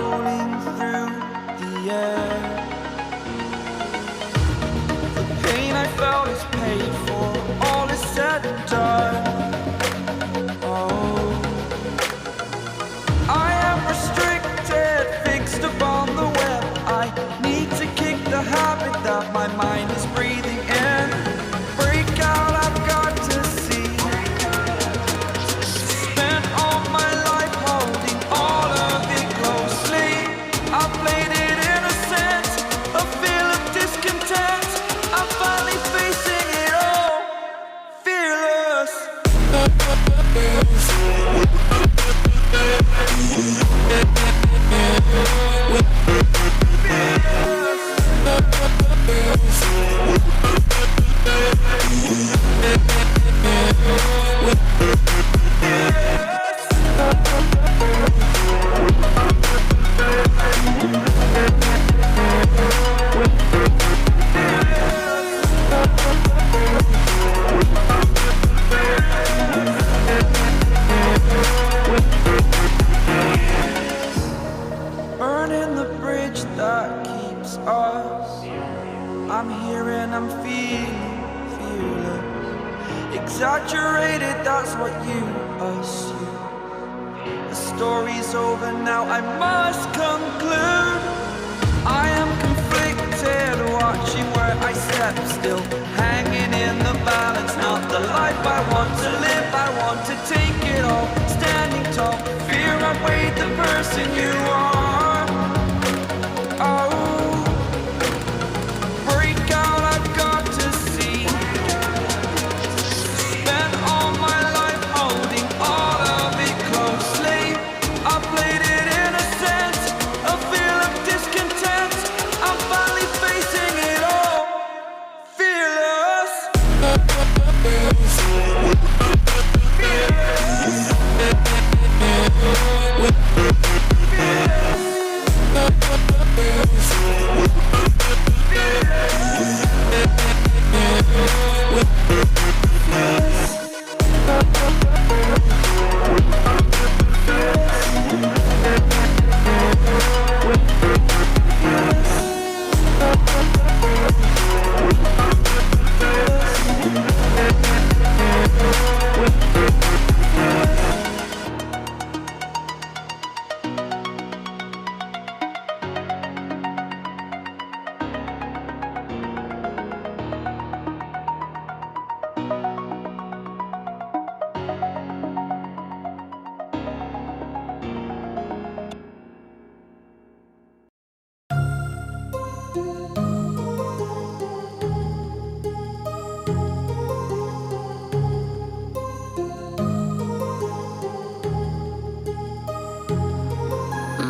rolling through the air. The pain I felt is paid for, all is said and done. Oh, I am restricted, fixed upon the web. I need to kick the habit that my mind is breathing in. Break out, I've got to see. Spent all my life holding all of it closely. I played it innocent, a feel of discontent. I'm finally facing it all, fearless. Burning the bridge that keeps us. I'm here and I'm feeling fearless. Exaggerated, that's what you assume. The story's over now, I must conclude. I am conflicted, watching where I step still, hanging in the balance. Not the life I want to live, I want to take it all. Standing tall, fear outweighed the person you are. Oh, break out, I've got to see. Spent all my life holding all of it closely. I played it innocent, a feel of discontent. I'm finally facing it all, fearless.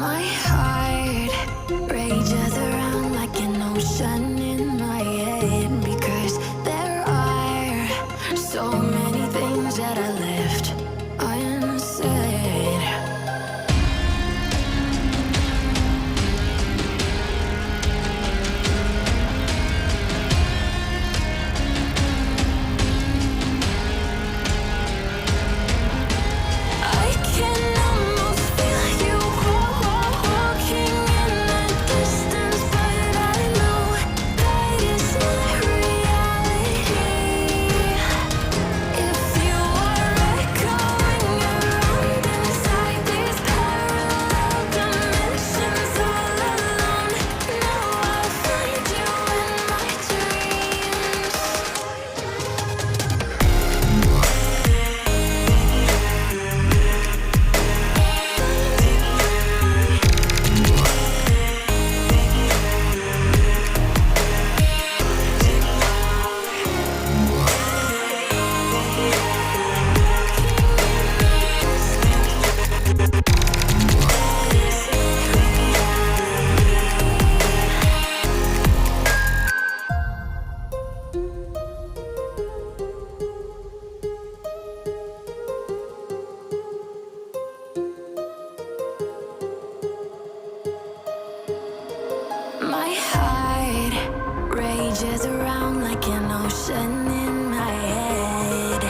My heart rages around like an ocean in my head, because there are so many things that I left unsaid. I can almost feel you walking in the distance, but I know that it's not reality. If you are echoing around inside these parallel dimensions all alone, now I'll find you in my dreams. My heart rages around like an ocean in my head.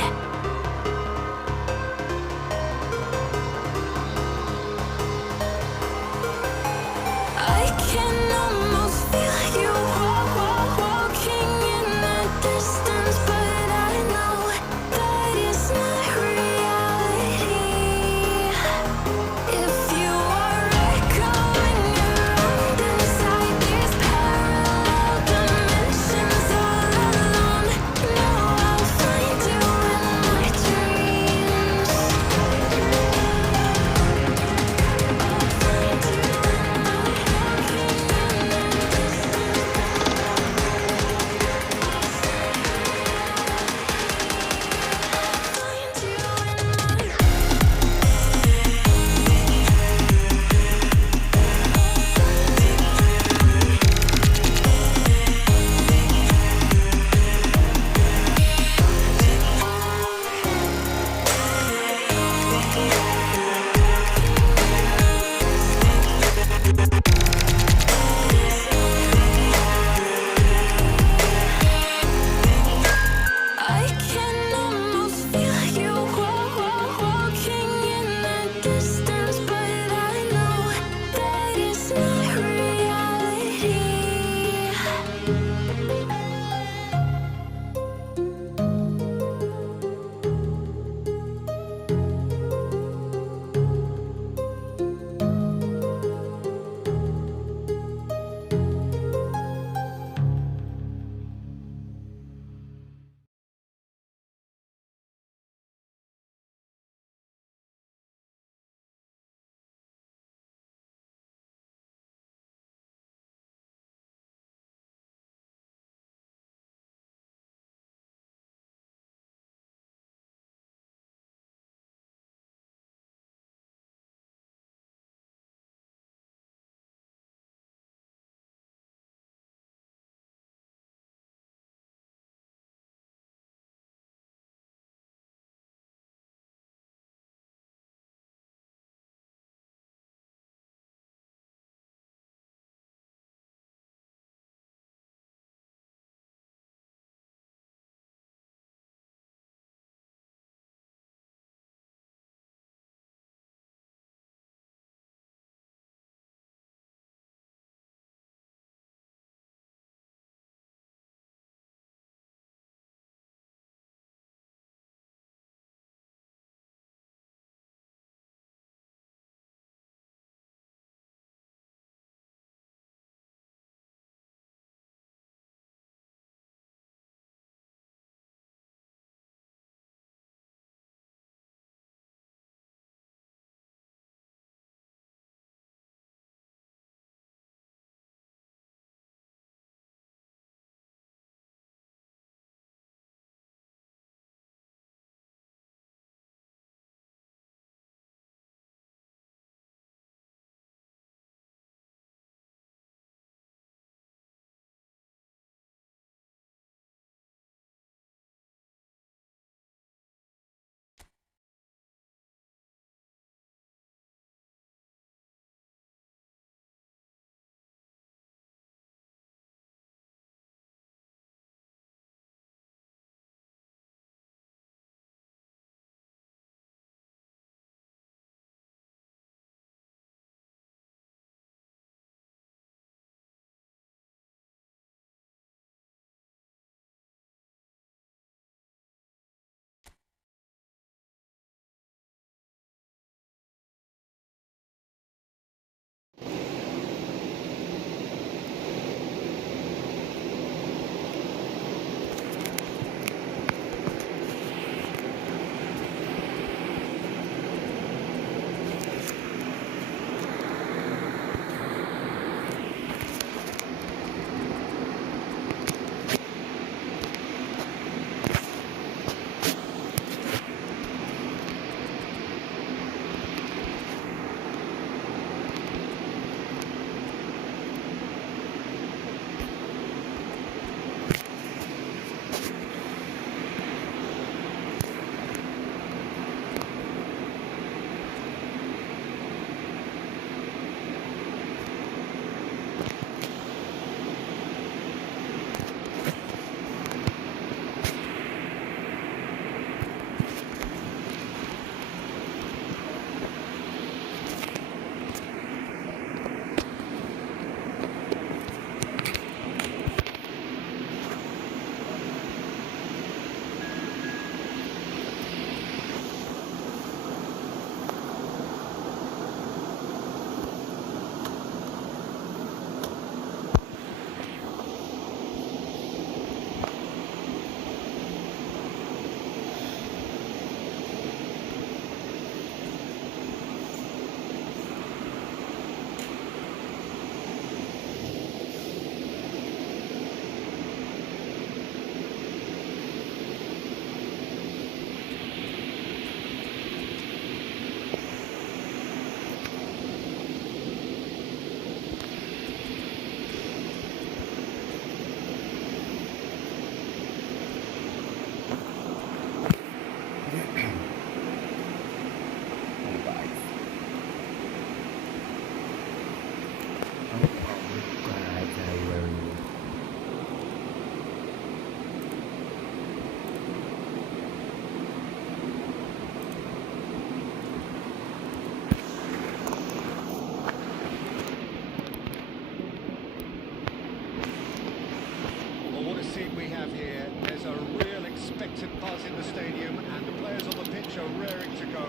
the stadium, and the players on the pitch are raring to go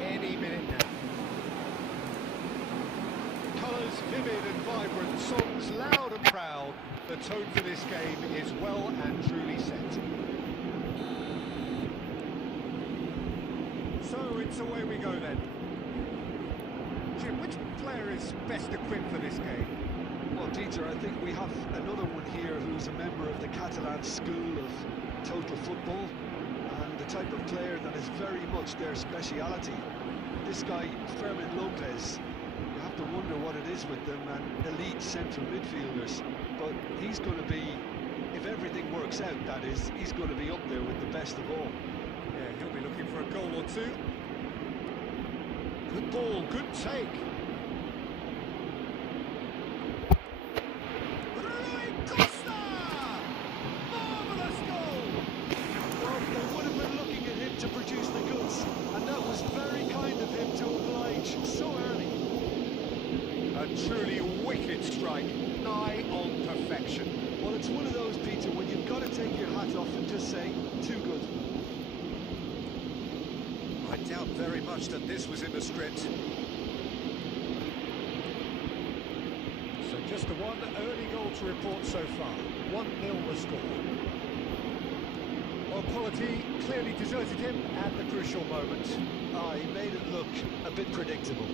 any minute now. Colours vivid and vibrant, songs loud and proud. The tone for this game is well and truly set. So it's away we go then. Jim, which player is best equipped for this game? Well, Peter, I think we have another one here who's a member of the Catalan school of total football, and the type of player that is very much their speciality. This guy, Fermin Lopez, you have to wonder what it is with them and elite central midfielders, but he's going to be, if everything works out, that is, he's going to be up there with the best of all. Yeah, he'll be looking for a goal or two. Good ball, good take. Rui Costa! Marvellous goal! Well, they would have been looking at him to produce the goods, and that was very kind of him to oblige so early. A truly wicked strike, nigh on perfection. Well, it's one of those, Peter, when you've got to take your hat off and just say, too good. I doubt very much that this was in the script. So just the one early goal to report so far. 1-0 the score. Well, quality clearly deserted him at the crucial moment. He made it look a bit predictable.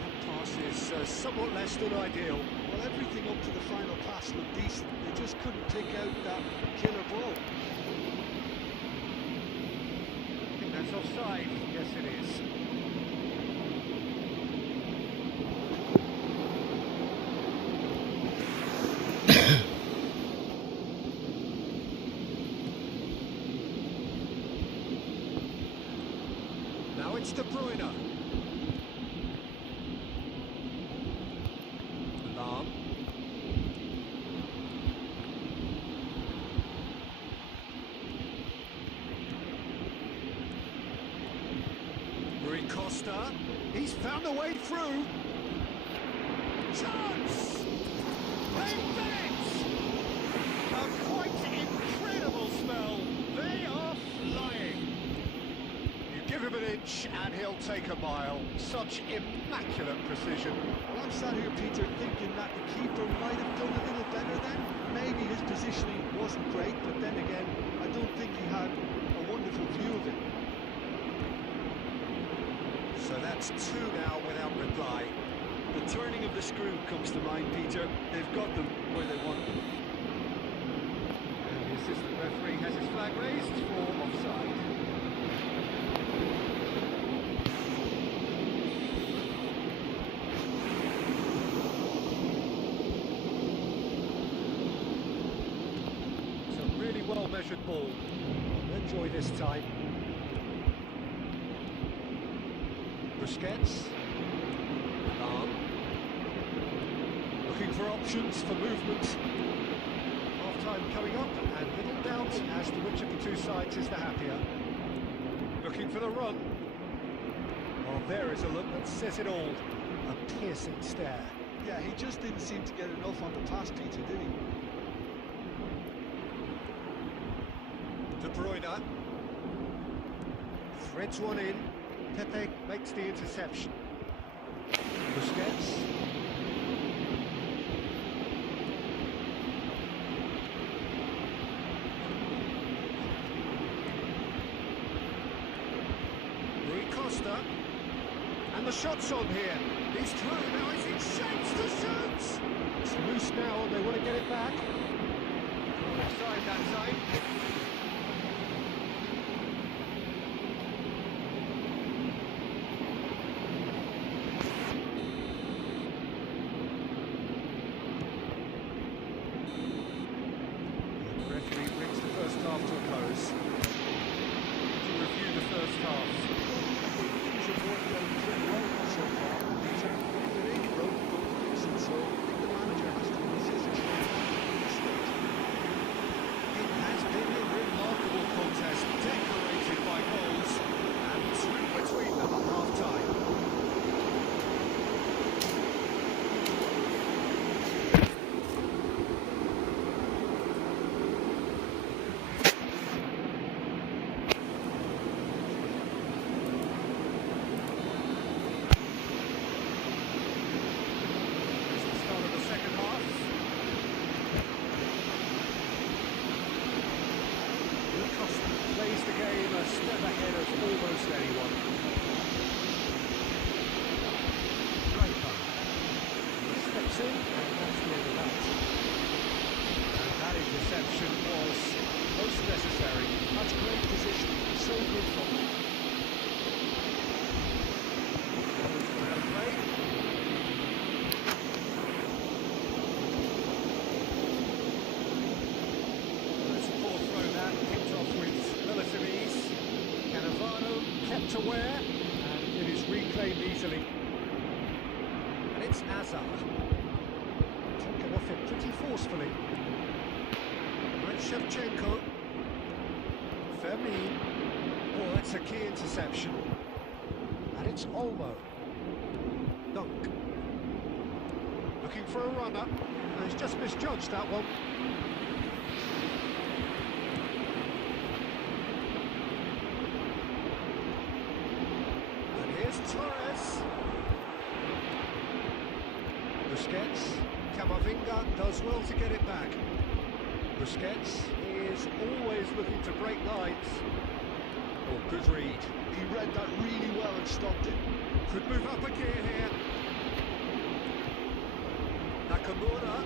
That pass is somewhat less than ideal. Well, everything up to the final pass looked decent. They just couldn't pick out that killer ball. I think that's offside. Yes, it is. Now it's De Bruyne. Lahm. Rui Costa. He's found a way through. Chance! They've done it! A quite incredible spell. They are flying. You give him an inch and he'll take a mile. Such immaculate precision. Well, I'm sat here, Peter, thinking that the keeper might have done a little better then. Maybe his positioning wasn't great, but then again, I don't think he had a wonderful view of it. So that's two now without reply. The turning of the screw comes to mind, Peter. They've got them where they want them. And the assistant referee has his flag raised for offside. It's a really well-measured ball. Enjoy this time. Busquets. Lahm. Looking for options for movement. Half-time coming up, and little doubt as to which of the two sides is the happier. Looking for the run. Well, there is a look that says it all. A piercing stare. Yeah, he just didn't seem to get enough on the pass, Peter, did he? De Bruyne. Threads one in. Pepe makes the interception. Busquets. Rui Costa. And the shot's on here. He's through, now he's in shapes to shoot! It's loose now and they want to get it back. Offside that time. The referee brings the first half to a close. To review the first half. Things have worked out pretty well so far, Peter. There ain't broke, don't fix it, so I think the manager has to insist on this stage. It has been a remarkable contest, decorated by goals, and two between them at half-time. steady one. Draper. He steps in, and that's the end of that. And that interception was most necessary. That's great positioning. So good from him. Well played. That's a poor throw that, kicked off with relative ease. Cannavaro kept aware, and it is reclaimed easily. And it's Azar. Taken off it pretty forcefully. Right, Shevchenko. Fermin. Oh, that's a key interception. And it's Olmo. Dunk. Looking for a runner. And he's just misjudged that one. And here's Torres. Busquets. Camavinga does well to get it back. Busquets is always looking to break lines. Oh, good read. He read that really well and stopped it. Could move up a gear here. Nakamura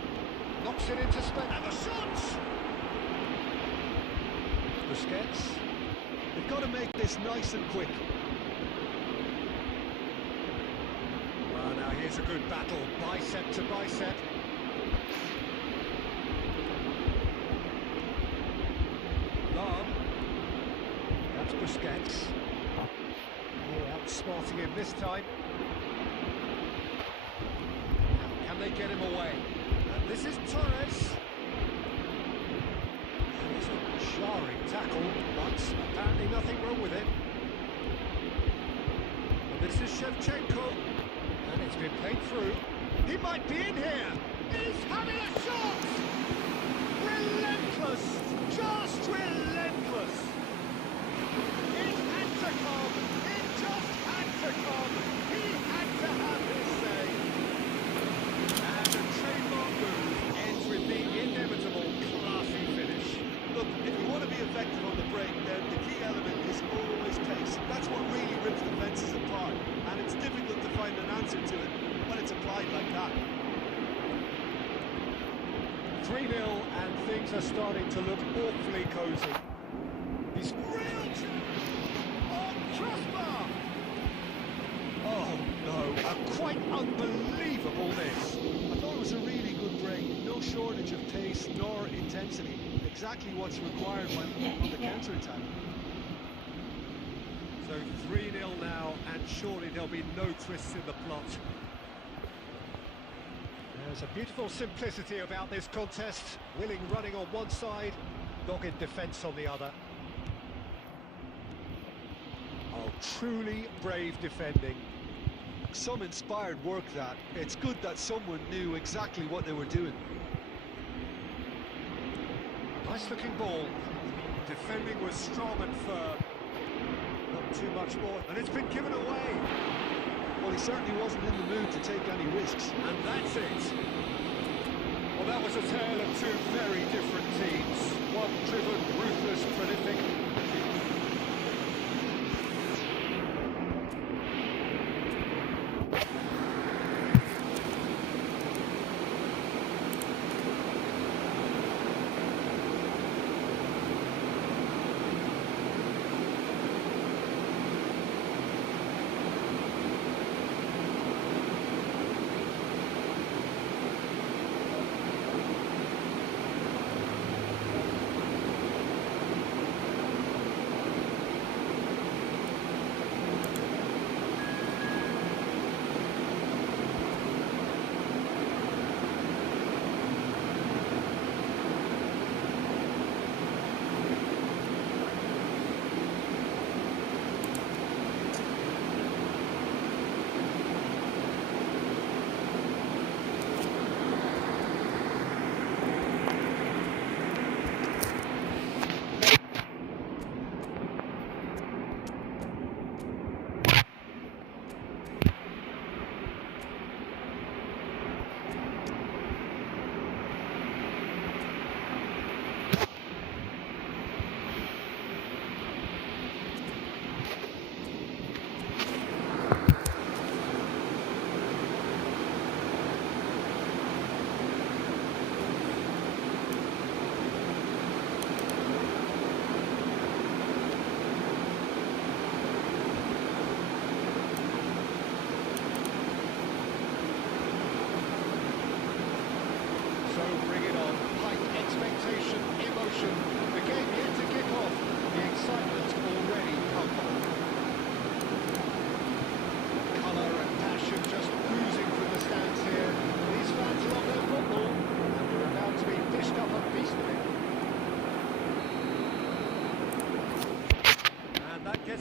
knocks it into space. And the shots! Busquets. They've got to make this nice and quick. Well, now here's a good battle, bicep to bicep. Lam. That's Busquets. Oh, outsmarting him this time. Now, can they get him away? And this is Torres. And it's a jarring tackle, but apparently nothing wrong with it. And this is Shevchenko. And it's been played through. He might be in here. He's having a shot! Relentless! Just relentless! It had to come! It just had to come! He had to have his say! And a trademark move ends with the inevitable classy finish. Look, if you want to be effective on the break, then the key element is always pace. That's what really rips defences apart, and it's difficult to find an answer to it when it's applied like that. 3-0 and things are starting to look awfully cosy. He's real crossbar! Oh no, a quite unbelievable miss. I thought it was a really good break. No shortage of pace nor intensity. Exactly what's required on the counter-attack. So 3-0 now, and surely there'll be no twists in the plot. There's a beautiful simplicity about this contest. Willing running on one side, dogged defence on the other. Oh, truly brave defending. Some inspired work that. It's good that someone knew exactly what they were doing. Nice looking ball. Defending was strong and firm. Not too much more, and it's been given away. Well, he certainly wasn't in the mood to take any risks. And that's it. Well, that was a tale of two very different teams. One driven, ruthless, prolific.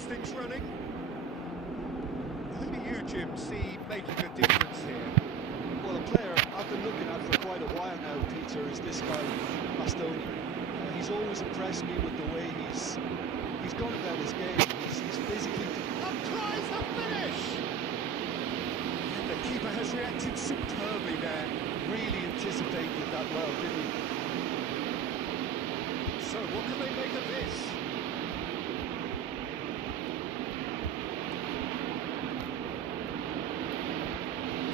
things running. Who do you, Jim, see making a difference here? Well, a player I've been looking at for quite a while now, Peter, is this guy, Bastoni. He's always impressed me with the way he's gone about his game. He's physically... And tries the finish! And the keeper has reacted superbly there. really anticipated that well, didn't he? So what can they make of this?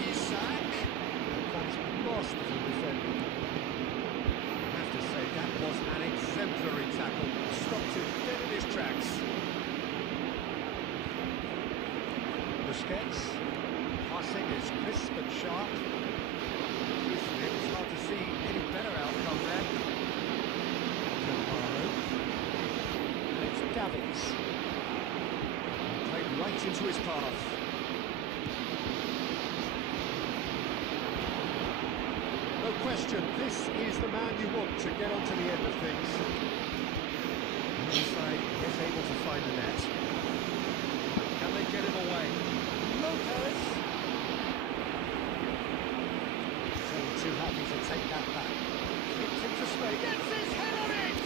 Isak. That's masterful defending. I have to say that was an exemplary tackle. Stopped him dead in his tracks. Busquets. Passing is crisp and sharp. It's hard to see any better outcome there. Cannavaro. And it's Davids. Played right into his path. No question, this is the man you want to get onto the end of things. Inside is able to find the net. Can they get him away? Lopez. So too happy to take that back. Kicks into space. Gets his head on it!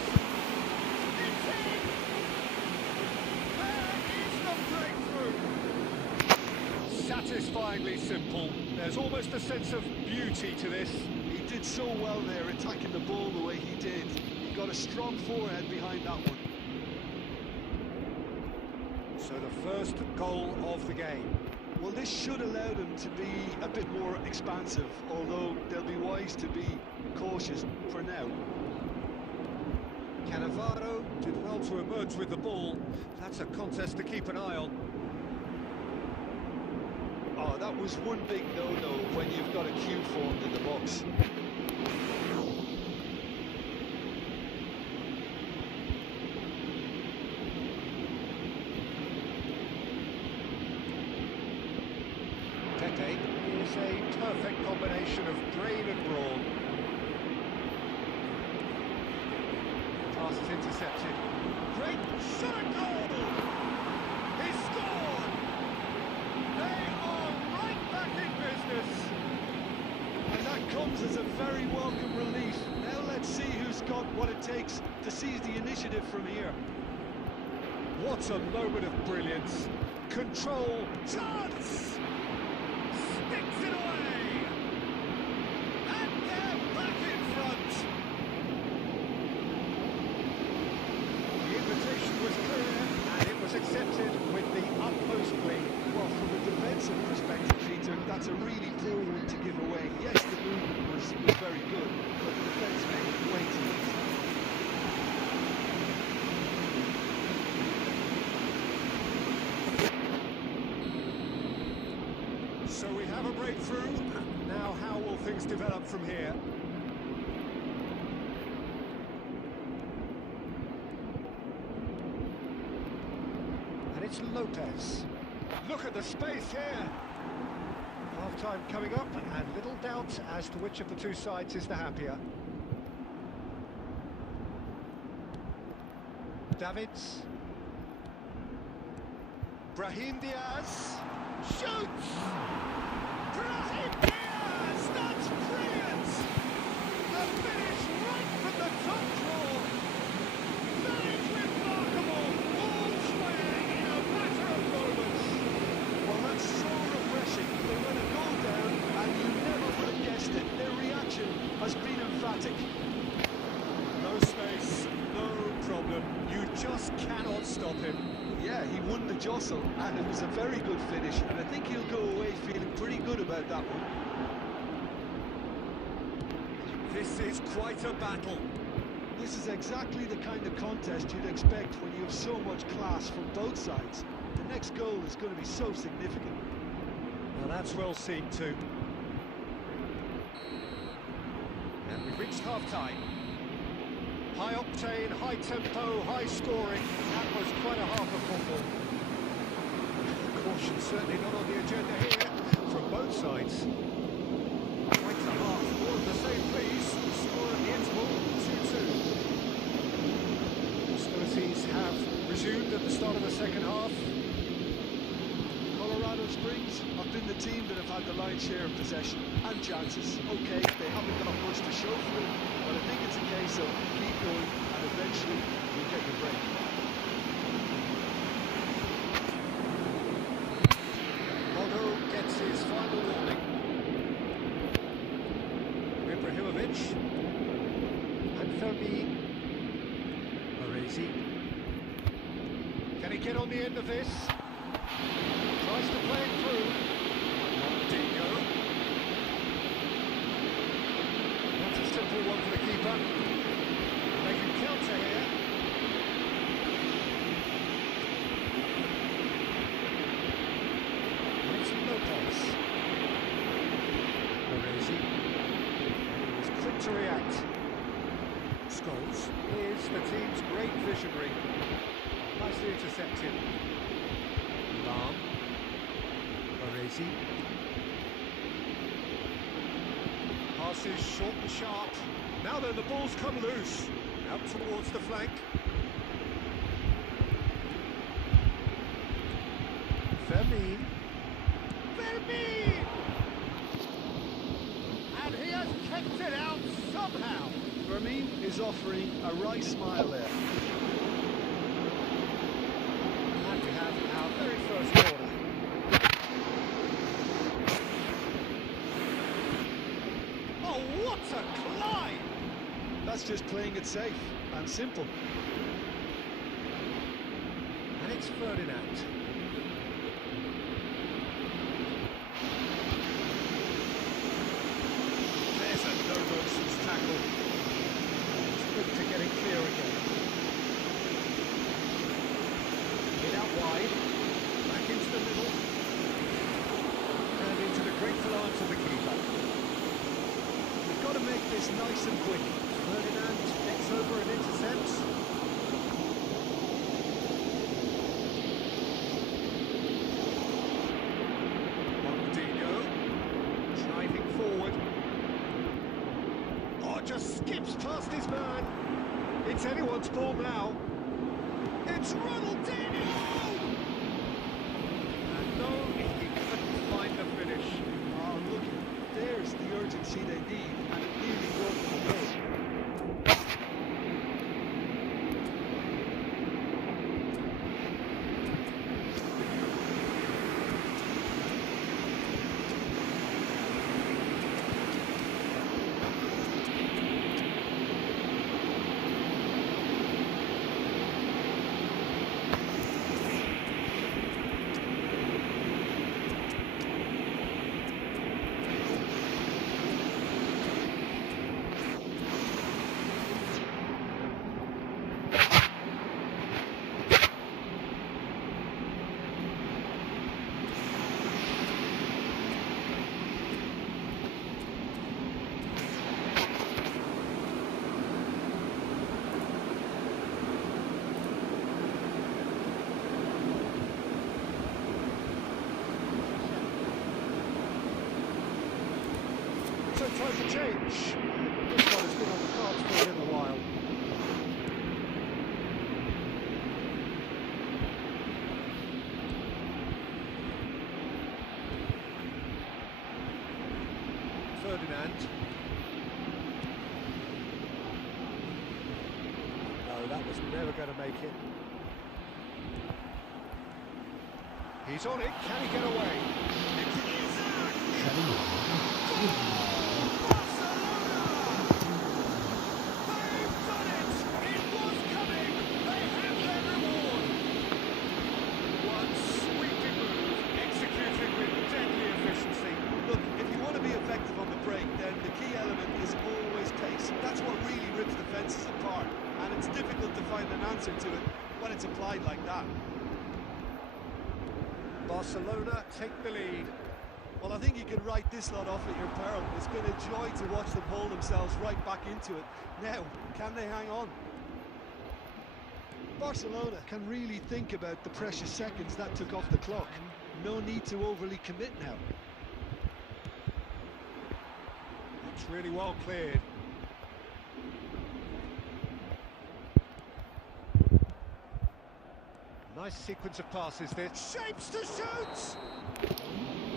It's in! There is the breakthrough! Satisfyingly simple. There's almost a sense of beauty to this. He did so well there, attacking the ball the way he did. He got a strong forehead behind that one. So the first goal of the game. Well, this should allow them to be a bit more expansive, although they'll be wise to be cautious for now. Cannavaro did well to emerge with the ball. That's a contest to keep an eye on. Oh, that was one big no-no when you've got a queue formed in the box. Pepe is a perfect combination of brain and brawn. Pass is intercepted. Great shot and goal! He scored! They are right back in business! And that comes as a very welcome relief. Now let's see who's got what it takes to seize the initiative from here. What a moment of brilliance! Control, chance! Sticks it away! And they're back in front! The invitation was clear, and it was accepted with the utmost glee. Well, from a defensive perspective, Peter, that's a really poor one to give away. Yes, the movement was very good, but the defence made it way too easy. So we have a breakthrough. Now how will things develop from here? And it's Lopez. Look at the space here. Half-time coming up, and little doubt as to which of the two sides is the happier. Davids. Brahim Diaz. Shoots! Brahim Diaz! That's brilliant! The finish right from the top draw! That is remarkable! All square in a matter of moments! Well, that's so refreshing. They let a goal down, and you never would have guessed it. Their reaction has been emphatic. No space, no problem. You just cannot stop him. Yeah, he won the jostle, and it was a very good finish, and I think he'll go away feeling pretty good about that one. This is quite a battle. This is exactly the kind of contest you'd expect when you have so much class from both sides. The next goal is going to be so significant. Now that's well seen too. And we've reached half-time. High octane, high tempo, high scoring. That was quite a half of football. Caution certainly not on the agenda here from both sides. Quite a half, all of the same please. Score at the interval, 2-2. Hostilities have resumed. resumed at the start of the second half. Colorado Springs have been the team that have had the lion's share of possession and chances. Okay, they haven't got much to show for it, but I think it's a case of keep going and eventually you'll get your break. Mogo gets his final warning. Ibrahimovic. And Fermin. Baresi. Can he get on the end of this? Tries to play it through. Dingo. That's a simple one for the keeper. They can counter here. It's Lopez. Baresi. He's quick to react. Scholes is the team's great visionary. Nicely intercepted. Lam. Baresi. Passes short and sharp. Now then, the ball's come loose. Out towards the flank. Fermin. Fermin! And he has kept it out somehow. Fermin is offering a wry smile there. And we have our very first corner. Oh, what a climb! That's just playing it safe and simple. And it's Ferdinand. There's a no-nonsense tackle. It's quick to get it clear again. Get out wide. Back into the middle. And into the grateful arms of the keeper. We've got to make this nice and quick. Ferdinand gets over and intercepts. Ronaldinho driving forward. Oh, just skips past his man. It's anyone's ball now. It's Ronaldinho! And no, he couldn't find the finish. Oh, look, there's the urgency they need, and it nearly brought them a goal. So time for change. This one has been on the cards for a little while. Ferdinand. No, that was never going to make it. He's on it. Can he get away? Look, if you want to be effective on the break, then the key element is always pace. That's what really rips defences apart, and it's difficult to find an answer to it when it's applied like that. Barcelona take the lead. Well, I think you can write this lot off at your peril. It's been a joy to watch them pull themselves right back into it. Now, can they hang on? Barcelona can really think about the precious seconds that took off the clock. No need to overly commit now. It's really well cleared. Nice sequence of passes this. Shapes to shoot!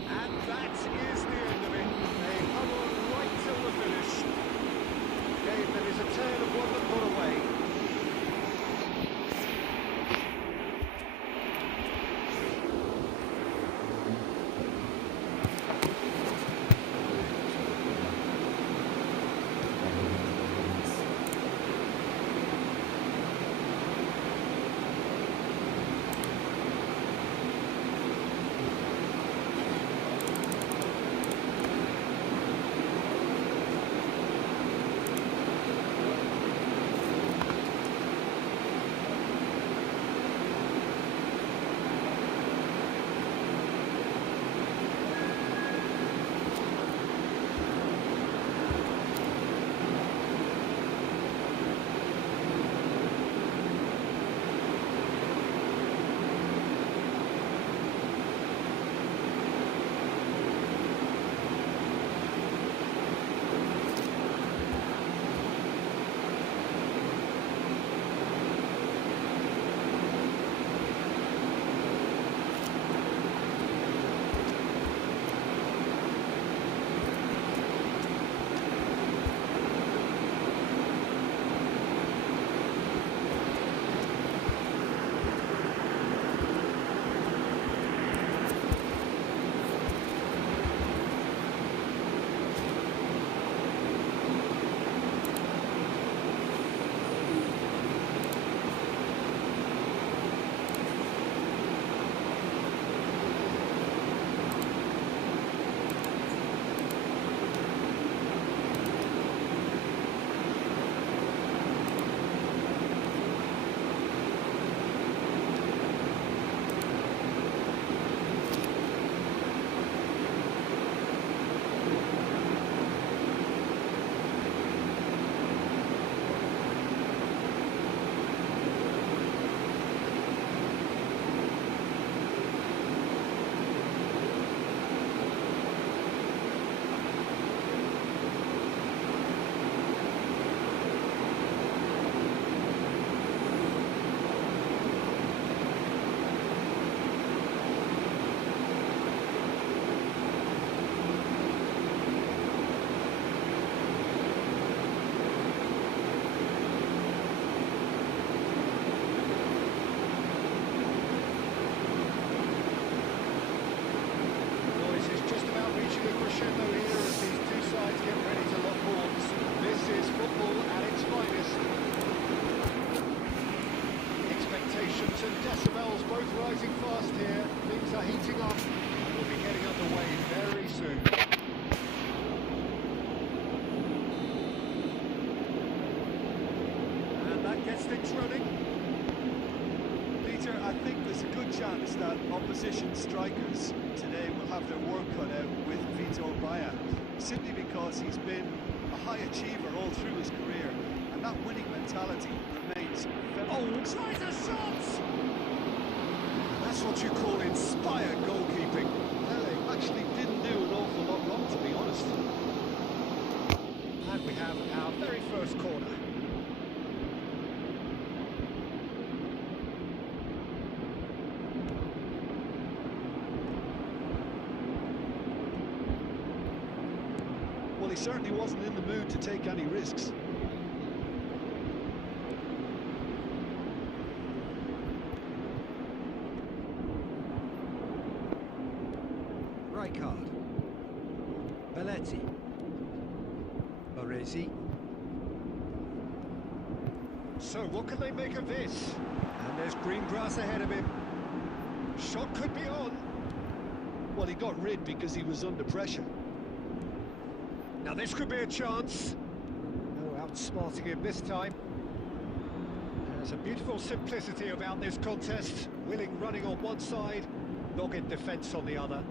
And that is the end of it. They hung on right till the finish. Game that is a tale of one that got away. That opposition strikers today will have their work cut out with Vitor Baia, simply because he's been a high achiever all through his career, and that winning mentality remains very... Oh, tries a shot! That's what you call inspired goalkeeping. Well, they actually didn't do an awful lot wrong, to be honest. And we have our very first corner. Well, he certainly wasn't in the mood to take any risks. Rijkaard. Belletti. Baresi. So what can they make of this? And there's green grass ahead of him. Shot could be on. Well, he got rid because he was under pressure. Now this could be a chance. No outsmarting him this time. There's a beautiful simplicity about this contest. Willing running on one side, dogged defence on the other.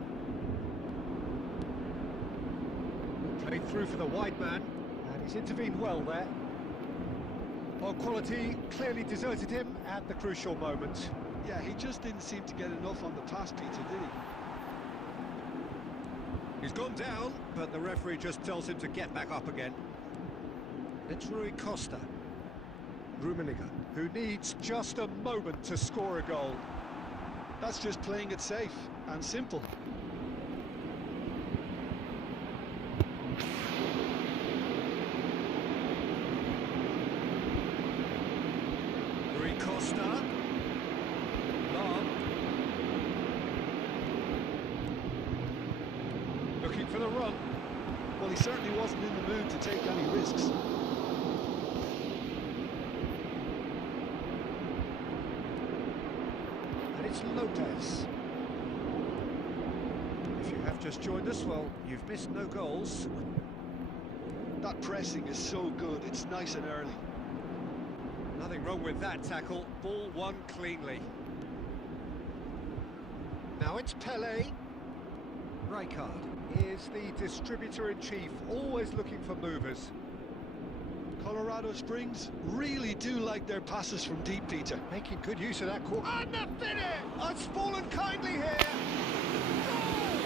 Played through for the wide man, and he's intervened well there. Well, quality clearly deserted him at the crucial moment. Yeah, he just didn't seem to get enough on the pass, Peter, did he? He's gone down, but the referee just tells him to get back up again. It's Rui Costa. Rummenigge, who needs just a moment to score a goal. That's just playing it safe and simple. Rui Costa. Long. Looking for the run. Well, he certainly wasn't in the mood to take any risks. And it's Lopez. If you have just joined us, well, you've missed no goals. That pressing is so good, it's nice and early. Nothing wrong with that tackle. Ball won cleanly. Now it's Pele. Rijkaard is the distributor-in-chief, always looking for movers. Colorado Springs really do like their passes from deep, Peter. Making good use of that corner. And the finish! It's fallen kindly here! Goal!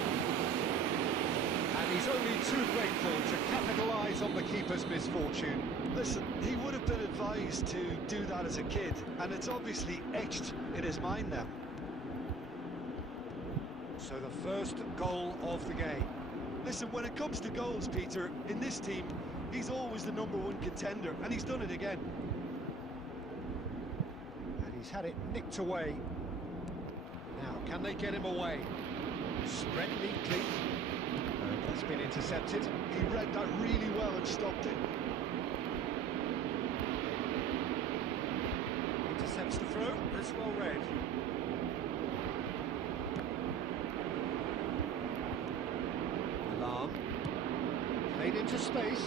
And he's only too grateful to capitalise on the keeper's misfortune. Listen, he would have been advised to do that as a kid, and it's obviously etched in his mind now. So the first goal of the game. Listen, when it comes to goals, Peter, in this team, he's always the #1 contender, and he's done it again. And he's had it nicked away. Now, can they get him away? Spread neatly. And that's been intercepted. He read that really well and stopped it. Intercepts the throw. That's well read. Alarm. Played into space.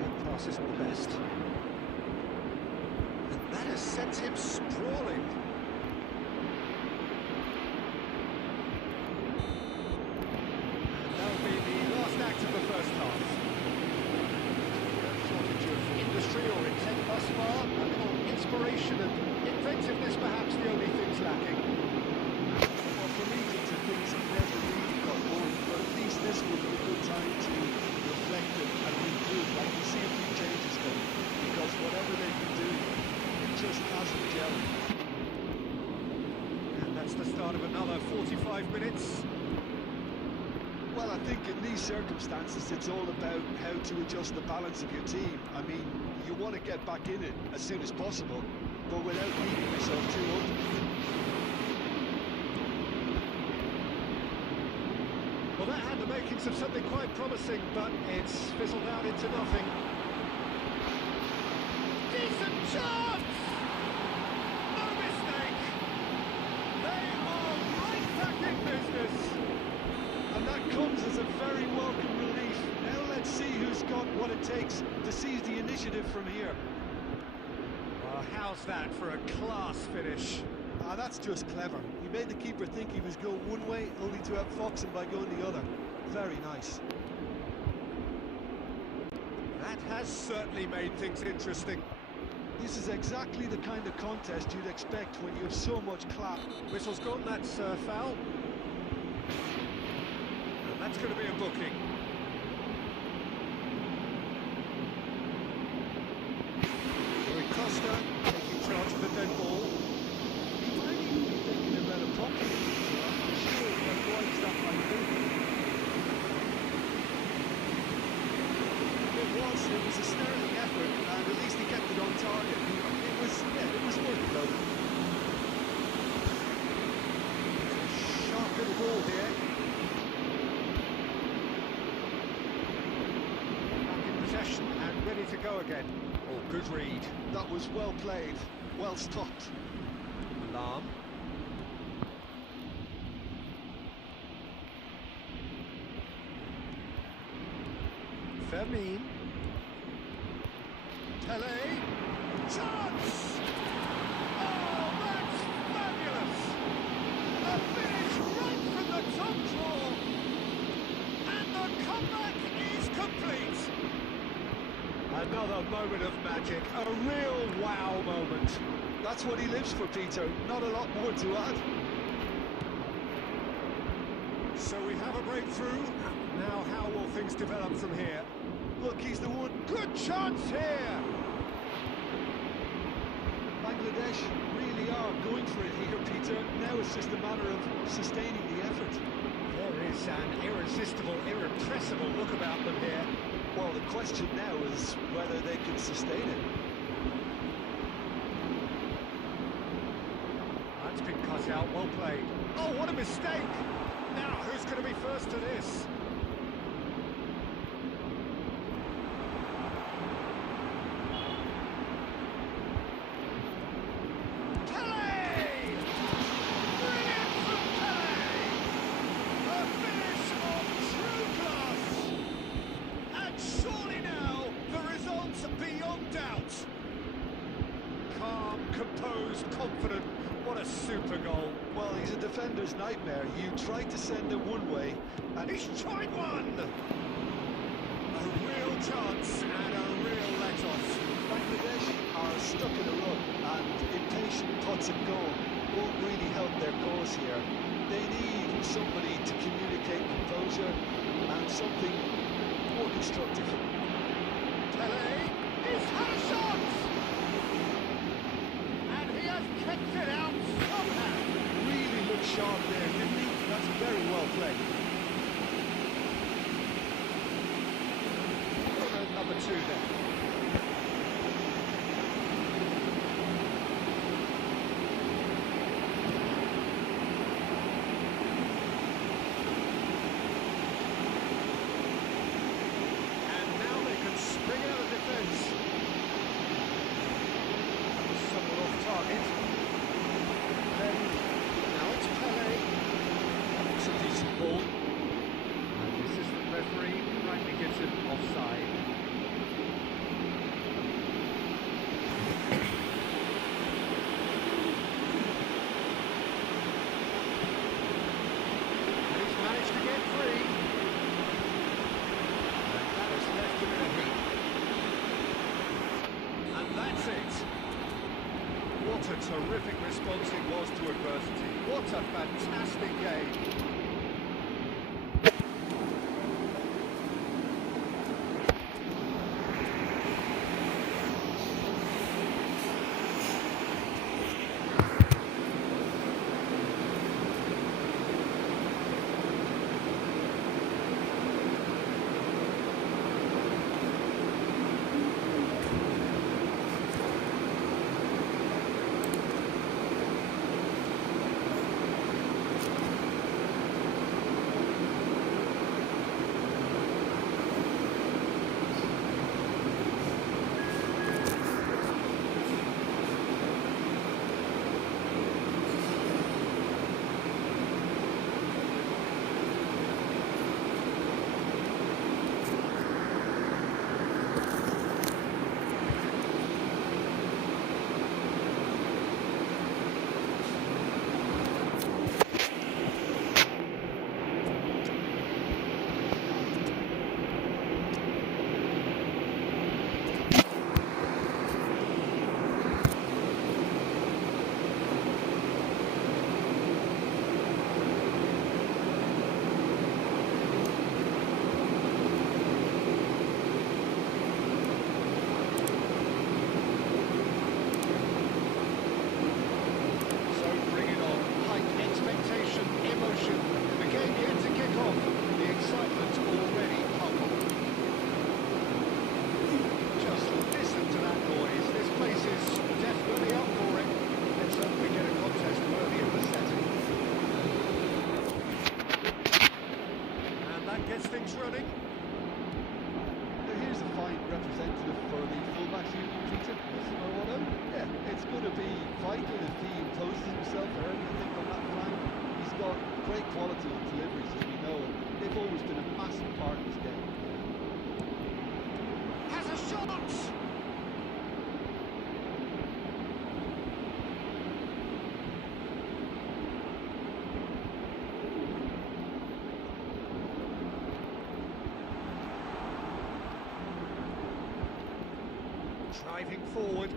That pass isn't the best. And that has sent him sprawling. And that'll be the last act of the first half. Shortage of industry or intent thus far. A little inspiration and inventiveness perhaps the only things lacking. Well, for me, Peter, things have never really got going, but at least this would be a good time to reflect and regroup. Like we see a few changes coming, because whatever they've been doing, it just hasn't gelled. And that's the start of another 45 minutes. Well, I think in these circumstances, it's all about how to adjust the balance of your team. I mean, you want to get back in it as soon as possible, but without beating yourself too ultimately. Well, that had the makings of something quite promising, but it's fizzled out into nothing. Decent chance! No mistake! They are right back in business! And that comes as a very welcome relief. Now let's see who's got what it takes to seize the initiative from here. Well, how's that for a class finish? Ah, that's just clever. He made the keeper think he was going one way, only to outfox him by going the other. Very nice. That has certainly made things interesting. This is exactly the kind of contest you'd expect when you have so much clap. Whistle's gone, that's foul. And that's going to be a booking. Rui Costa taking charge of the dead ball. He might even be thinking about a properly. I'm not sure what voice that might be. It was a sterling effort, and at least he kept it on target. It was worth it though. Sharp little ball here. Back in possession and ready to go again. Oh, good read. That was well played, well stopped. Alarm. Fermin. Pele. Chance! Oh, that's fabulous! A finish right from the top draw. And the comeback is complete. Another moment of magic, a real wow moment. That's what he lives for, Peter. Not a lot more to add. So we have a breakthrough. Now how will things develop from here? Look, he's the one. Good chance here! Bangladesh really are good. going for it here, Peter. Now it's just a matter of sustaining the effort. There is an irresistible, irrepressible look about them here. Well, the question now is whether they can sustain it. That's been cut out, well played. Oh, what a mistake! Now, who's going to be first to this? Pele! Brilliant from Pele! A finish of true class! And surely now, the result's beyond doubt. Calm, composed, confident. What a super goal. Well, he's a defender's nightmare. You tried to send him one way, and He's tried one! A real chance and a real let-off. Bangladesh are stuck in a rut, and impatient putts and goal won't really help their cause here. They need somebody to communicate composure and something more constructive. Pele, he's had a shot! And he has kept it out somehow. Really looked sharp there, didn't he? That's very well played. Number two then. And now they can spring out of defence. Somewhat off target. Then, now it's Pele. It's a decent ball. And the assistant referee rightly gives him offside. And he's managed to get free. And that has left him in a heap. And that's it. What a terrific response it was to adversity. What a fantastic game. things running. Now here's a fine representative for the fullbacks here, Peter. Yeah, it's going to be vital if he imposes himself early, I think, on that flank. He's got great quality on deliveries, as we know, and they've always been a massive part of his game. Has a shot! Driving forward.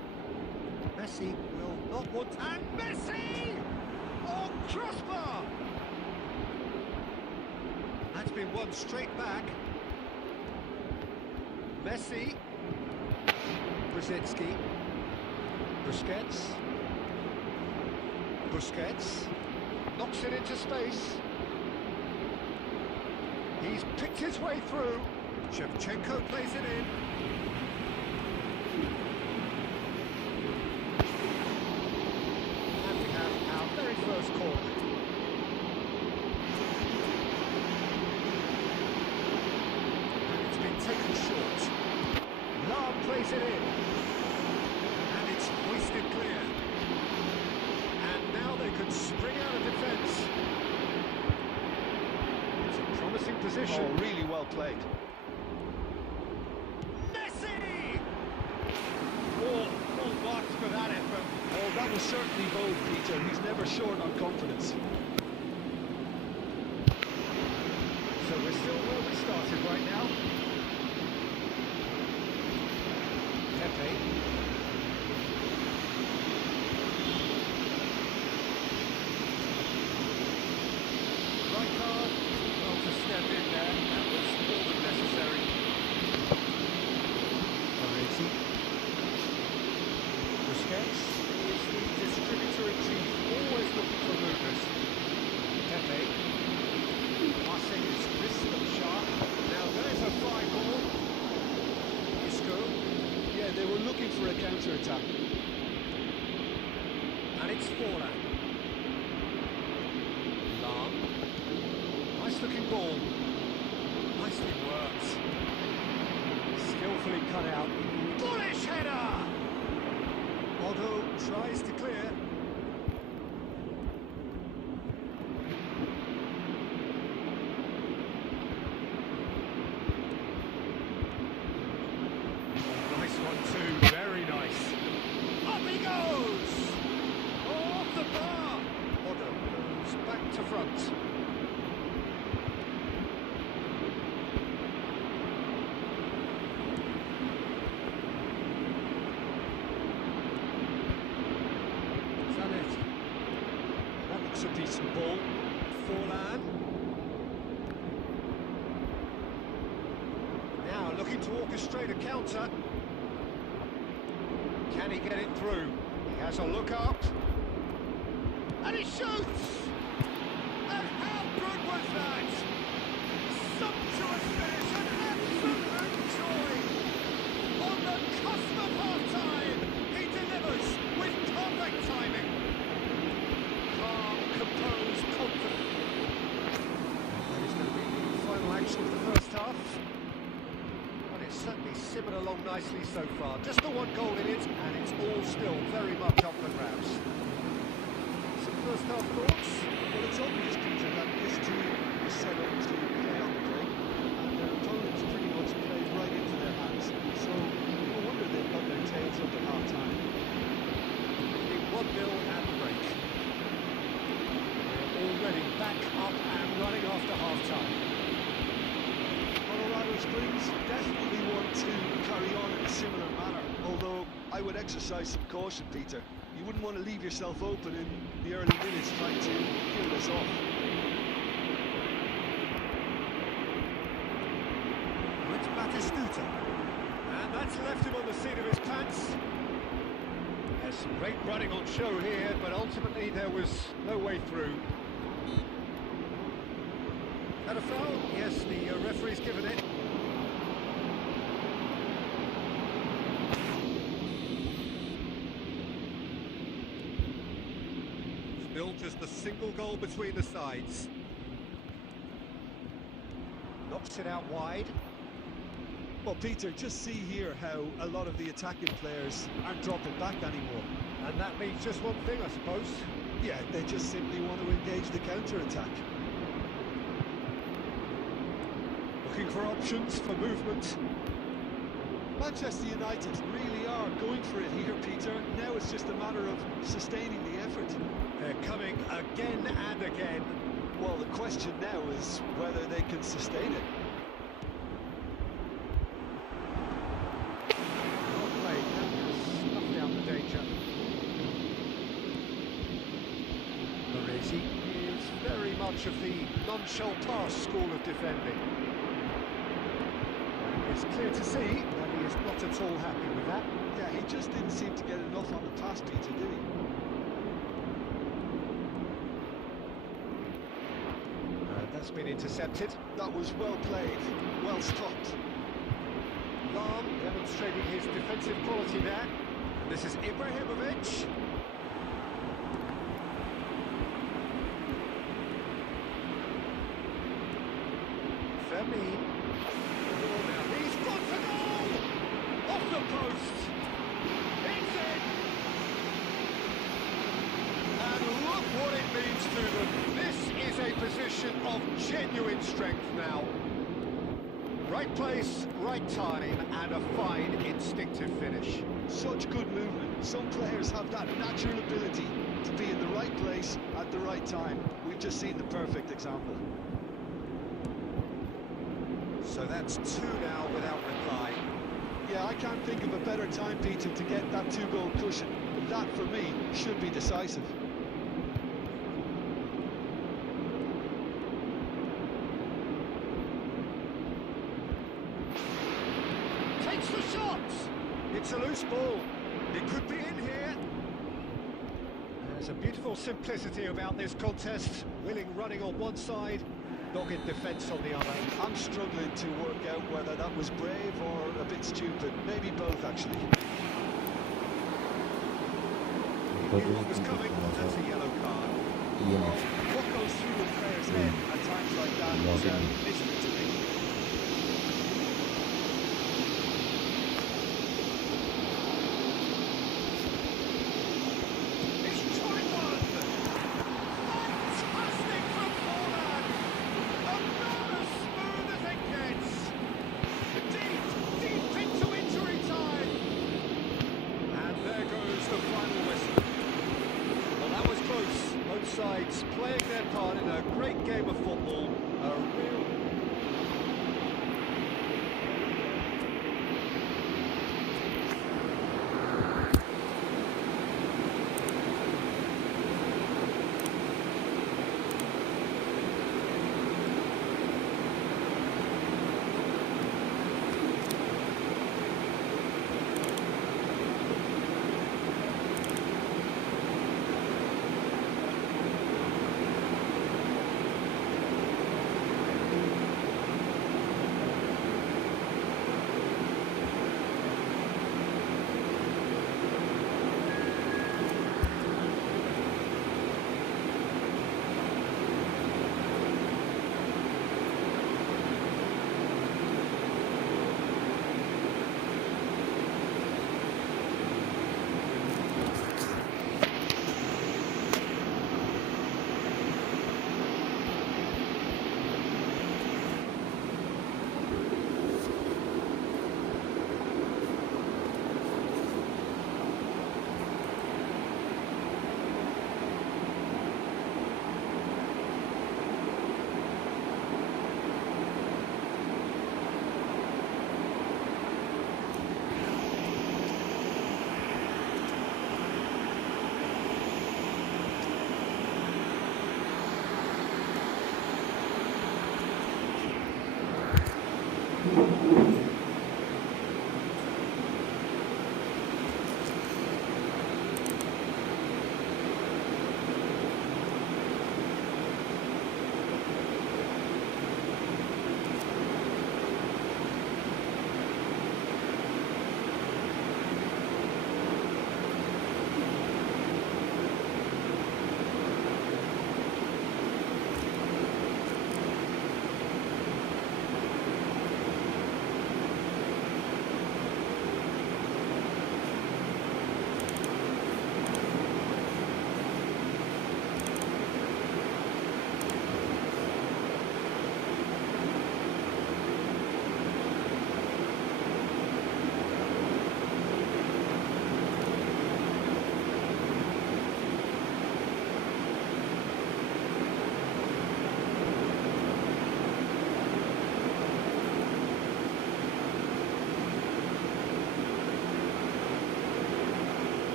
Messi will not want... And Messi! On crossbar! That's been won straight back. Messi. Brzezinski. Busquets. Busquets knocks it into space. He's picked his way through. Shevchenko plays it in. And we have our very first corner. And it's been taken short. Lahm plays it in. And it's hoisted clear. And now they could spring out of defence. It's a promising position. Oh, really well played. Messi! Full marks for that effort. Oh, that was certainly bold, Peter. He's never short on confidence. So we're still where we started right now. Pepe. Right card. Well, to step in there, that was more than necessary. Baresi. Busquets is the distributor in chief, always looking for movers. Pepe. Passing is crisp and sharp. Now there's a fine ball. Isco. Yeah, they were looking for a counter-attack. And it's Forlan. Lahm. Nice looking ball. Nicely worked. Skillfully cut out. Bullish header! Otto tries to clear. Nice one too, very nice. Up he goes! Off the bar! Otto goes back to front. Zanetti. That looks a decent ball. Forlan. Now looking to orchestrate a counter. Can he get it through? He has a look up. And he shoots! And how good was that? Sumptuous finish and absolute joy! On the cusp of half-time, he delivers with perfect timing. Calm, composed, confident. That is going to be the final action of the first half. But it's certainly simmered along nicely so far. Just the one goal in it, and it's all still very much up for grabs. Some first half thoughts? Well, it's obvious, Peter, that this team is set up to play on the break, and their opponents pretty much played right into their hands. So, no wonder they've got their tails up at half-time. Leading 1-0 at the break. We're already back up and running after half-time. Colorado Springs definitely want to carry on in a similar manner, although I would exercise some caution, Peter. You wouldn't want to leave yourself open in the early minutes trying to kill this off. It's Batistuta. And that's left him on the seat of his pants. There's some great running on show here, but ultimately there was no way through. Had a foul? Yes, the referee's given it. Still just a single goal between the sides. Knocks it out wide. Well, Peter, just see here how a lot of the attacking players aren't dropping back anymore. And that means just one thing, I suppose. Yeah, they just simply want to engage the counter-attack. Looking for options for movement. Manchester United really are going for it here, Peter. Now it's just a matter of sustaining the effort. They're coming again and again. Well, the question now is whether they can sustain it. Well played, that has snuffed out the danger. Baresi is very much of the non-shall-pass school of defending. It's clear to see that he is not at all happy with that. Yeah, he just didn't seem to get enough on the pass, Peter, did he? That's been intercepted. That was well played, well stopped. Lahm demonstrating his defensive quality there. And this is Ibrahimovic. Fermin. He's got to goal! Off the post! It's in! And look what it means to them. This is a position of genuine strength now. Right place, right time, and a fine instinctive finish. Such good movement. Some players have that natural ability to be in the right place at the right time. We've just seen the perfect example. So that's two now without reply. Yeah, I can't think of a better time, Peter, to get that two-goal cushion. That, for me, should be decisive. Takes the shot! It's a loose ball. It could be in here. There's a beautiful simplicity about this contest. Willing running on one side, dogged defence on the other. I'm struggling to work out whether that was brave or a bit stupid. Maybe both, actually. He knew what was coming. That's a yellow card. What goes through the player's head at times like that is a mystery to me. He's tried one! Fantastic from Haaland! About as smooth as it gets! Deep into injury time! And there goes the final whistle. Well, that was close. Both sides playing their part in a great game of football. A real...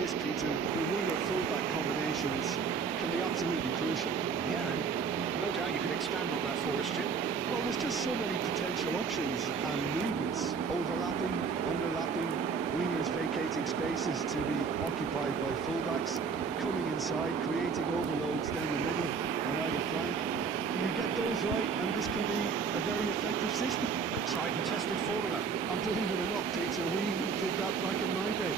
this, Peter, the winger-fullback combinations can be absolutely crucial. Yeah, and no doubt you can expand on that for us, Jim. Well, there's just so many potential options and movements, overlapping, underlapping, wingers vacating spaces to be occupied by fullbacks, coming inside, creating overloads down the middle on either flank. You get those right, and this can be a very effective system. Tried and tested formula. And believe it or not, Peter, we did that back in my day.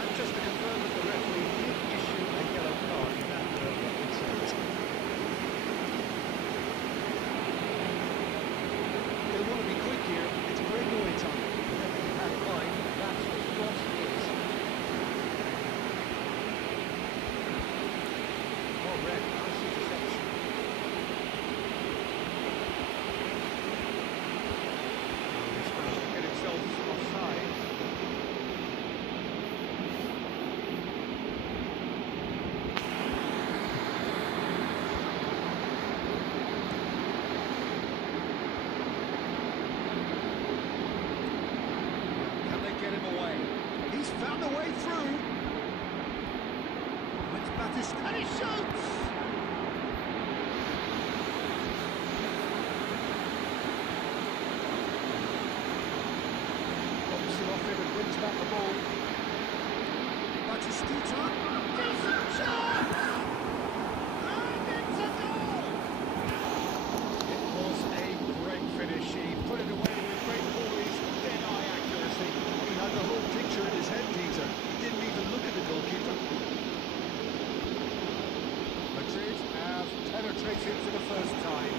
And just to confirm that the referee did issue a yellow card in that incident. They want to be quick here. It's breakaway time. Keep that in mind, that's what is. Oh, red, nice interception. He's managed to get himself offside. Can they get him away? He's found a way through. It's Batista, and he shoots! Bumps it off him and brings back the ball. Batistita. Decent shot! And it's a goal! It was a great finish. He put it away with great poise, dead-eye accuracy. He had the whole picture in his head, Peter. He didn't even look at the goalkeeper. Madrid have penetrated for the first time.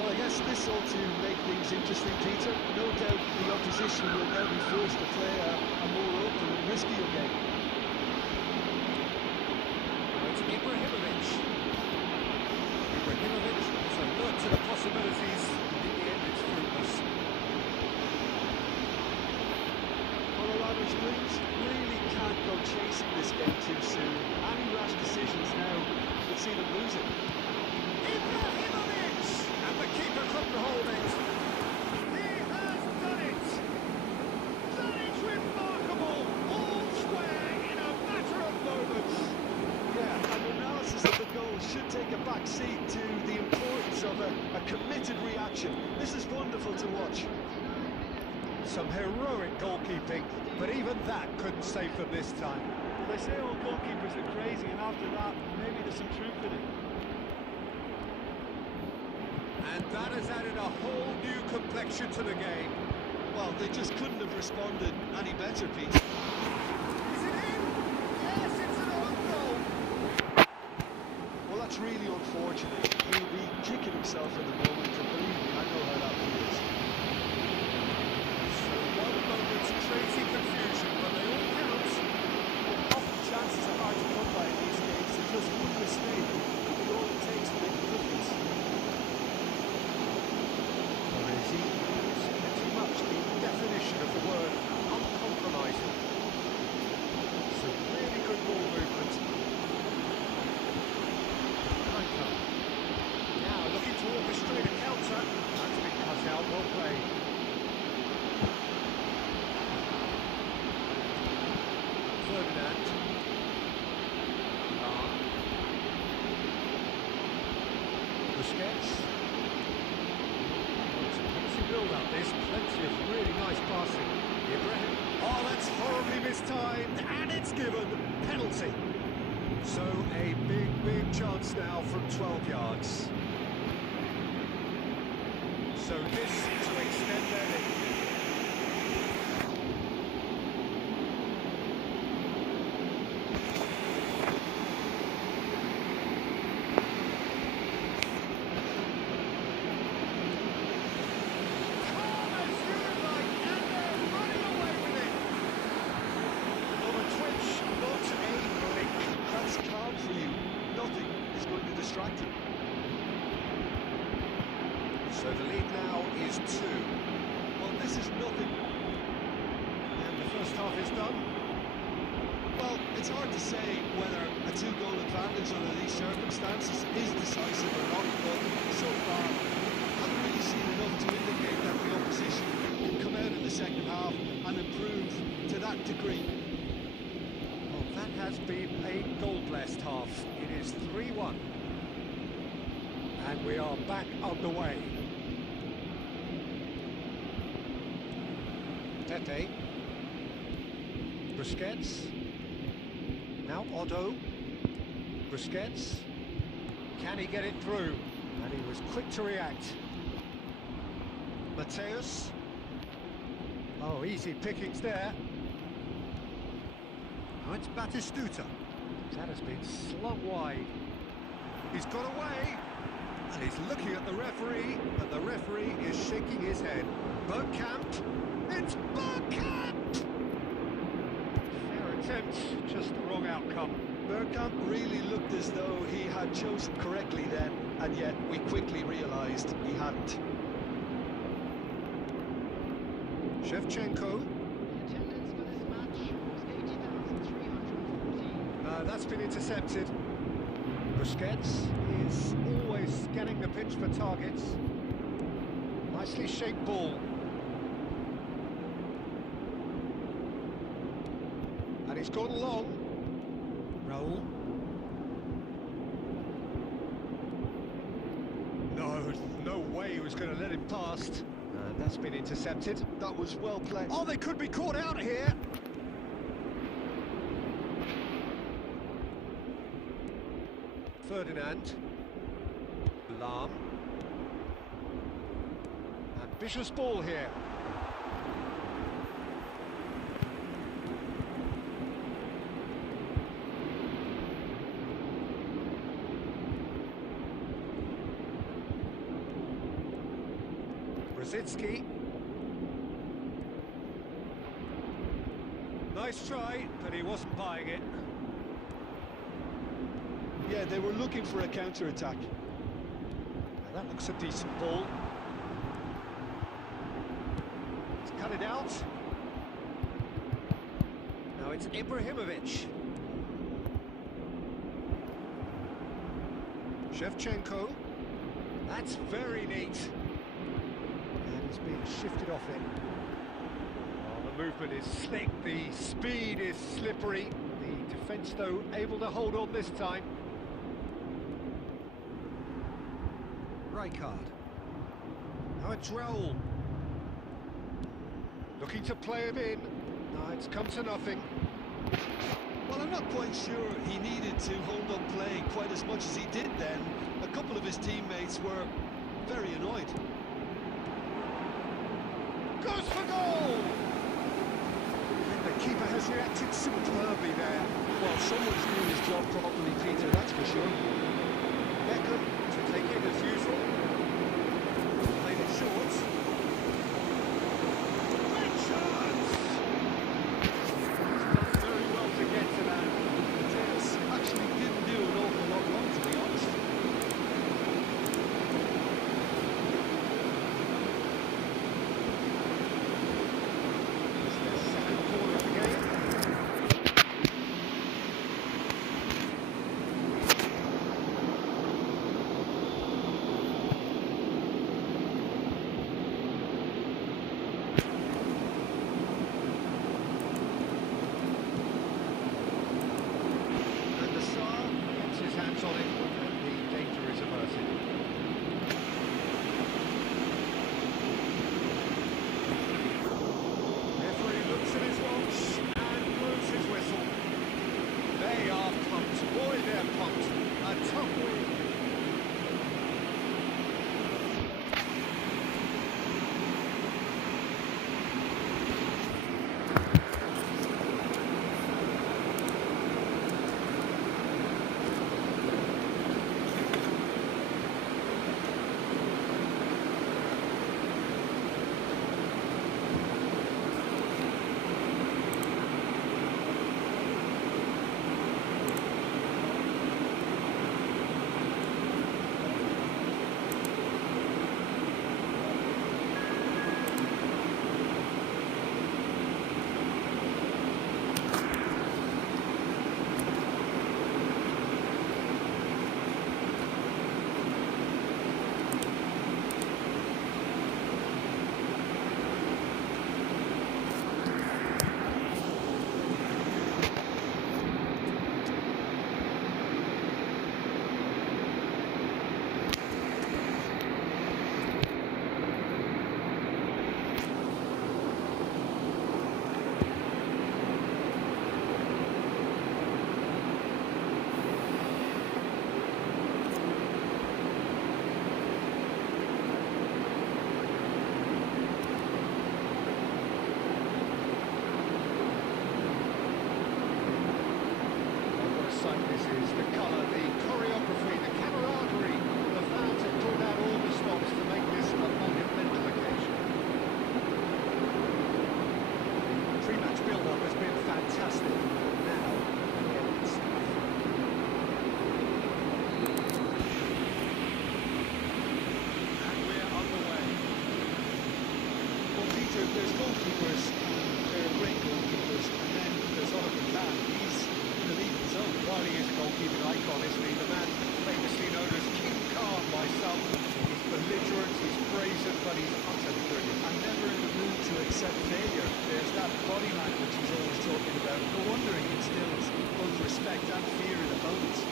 Well, I guess this ought to make things interesting, Peter. No doubt the opposition will now be forced to play a more open and riskier game. It's Ibrahimovic. Ibrahimovic is alert to the possibilities. In the end, it's fruitless. Colorado's Blues really can't go chasing this game too soon. Any rash decisions now would see them lose it. Ibrahimovic! And the keeper couldn't hold it. He has done it! That is remarkable! All square in a matter of moments. Yeah, and analysis of the goal should take a back seat to the importance of a committed reaction. This is wonderful to watch. Some heroic goalkeeping, but even that couldn't save them this time. They say all goalkeepers are crazy, and after that, maybe there's some truth in it. And that has added a whole new complexion to the game. Well, they just couldn't have responded any better, Pete. Is it in? Yes, it's an own goal. Well, that's really unfortunate. He'll be kicking himself in the moment, and believe me, I know how that feels. So one moment's crazy confusion, but they all count. Often chances are hard to come by in these games, and just one mistake could be all it takes to make a difference. Parisi is pretty much the definition of the word uncompromising. Some really good ball movement. Kaika. Now looking to orchestrate a counter. That's been cut out, well played. Ferdinand. Busquets. It's a promising build-up, this. Plenty of really nice passing. Ibrahim. Oh, that's horribly mistimed, and it's given. Penalty. So a big chance now from 12 yards. So this to extend their lead. Calm as you like, and they're running away with it. Not a twitch, not a blink. That's calm for you. Nothing is going to distract him. So the lead now is 2. Well, this is nothing. And the first half is done. Well, it's hard to say whether a 2-goal advantage under these circumstances is decisive or not, but so far, I haven't really seen enough to indicate that the opposition can come out in the second half and improve to that degree. Well, that has been a goal-blessed half. It is 3-1. And we are back underway. Tete. Busquets. Now Otto. Busquets. Can he get it through? And he was quick to react. Mateus. Oh, easy pickings there. Now it's Batistuta. That has been slung wide. He's got away. And he's looking at the referee, but the referee is shaking his head. Bergkamp. It's Bergkamp! Fair attempt, just the wrong outcome. Bergkamp really looked as though he had chosen correctly then, and yet we quickly realised he hadn't. Shevchenko. Attendance for this match was 80,314. That's been intercepted. Busquets is always scanning the pitch for targets. Nicely shaped ball. And he's gone long. Raul. No way he was going to let him past. And that's been intercepted. That was well played. Oh, they could be caught out here. Ferdinand. Lahm. Ambitious ball here. Brzezinski. Nice try, but he wasn't buying it. Yeah, they were looking for a counter-attack. Now that looks a decent ball. He's cut it out. Now it's Ibrahimovic. Shevchenko. That's very neat. And he's being shifted off it. Oh, the movement is slick, the speed is slippery. The defence, though, able to hold on this time. Rijkaard. Now it's Raul. Looking to play him in. No, it's come to nothing. Well, I'm not quite sure he needed to hold up play quite as much as he did then. A couple of his teammates were very annoyed. Goes for goal! And the keeper has reacted superbly there. Well, someone's doing his job properly, Peter, that's for sure. Beckham to take it as usual. Played it short. Great chance! Done very well to get to that. Mateus actually didn't do an awful lot wrong, to be honest. It's their second corner of the game. goalkeepers, and they're great goalkeepers. And then there's Oliver Kahn. He's in the league of his own. While he is a goalkeeping icon, isn't he? The man famously known as King Khan by some. He's belligerent, he's brazen, but he's utterly brilliant. And never in the mood to accept failure. There's that body language he's always talking about. No wonder he instills both respect and fear in opponents.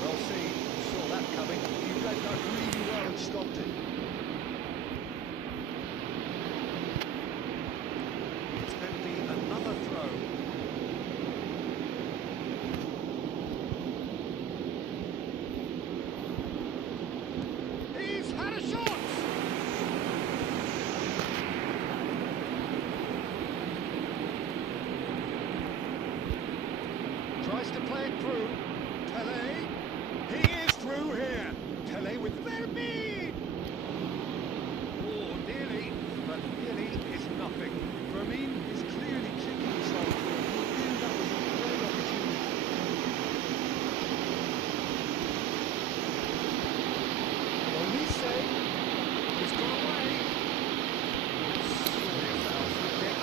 Well seen, saw that coming. He read that really well and stopped it. It's going to be another throw. He's had a shot! Tries to play it through. Tele. He is through here. Tele with Vermeer. Oh, nearly, but nearly is nothing. Vermeer is clearly kicking himself. He knew that was a great opportunity. Olise. It's gone away. Surely a foul free kick.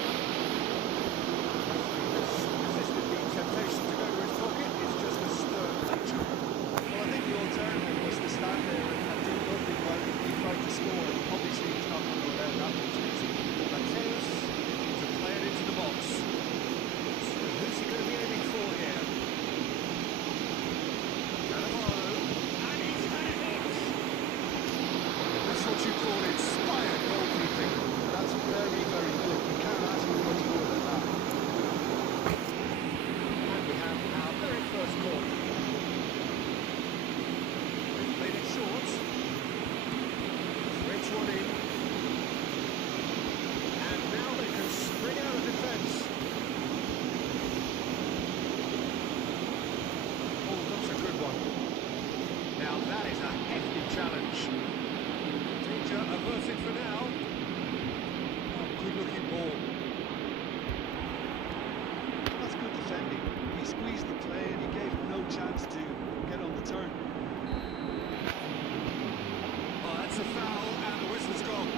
Resisted the temptation to go to his pocket. It's just a stern touch. Well, I think the alternative was to stand there and do nothing while he tried to score. Obviously, he's not going to allow that opportunity. Mateus to play it into the box. So who's he going to be aiming for here? Cannavaro. And he's had it on. That's what you call inspired goalkeeping. That's very, very good. You can't ask for much more than that. And we have our very first corner. They've played it short. Threads one in. And now they can spring out of defence. Oh, that's a good one. Now that is a hefty challenge. Danger averted for now. Oh, good looking ball. That's good defending. He squeezed the play and he gave him no chance to get on the turn. Oh, that's a foul, and the whistle's gone.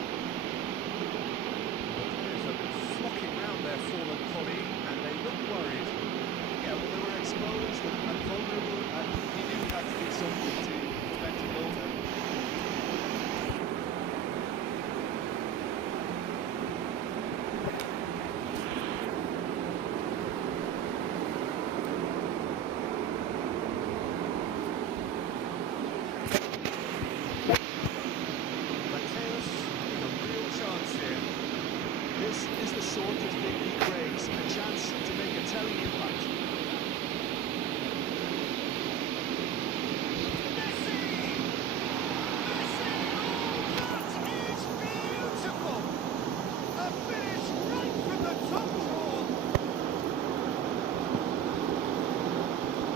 The players have been flocking round their fallen colleague, and they look worried. Yeah, well, they were exposed and vulnerable, and he knew he had to do something to prevent a goal there. Mateus with a real chance here. This is the sort of thing he craves, a chance to make a telling impact. Messi! Messi! Oh, that is beautiful! A finish right from the top draw!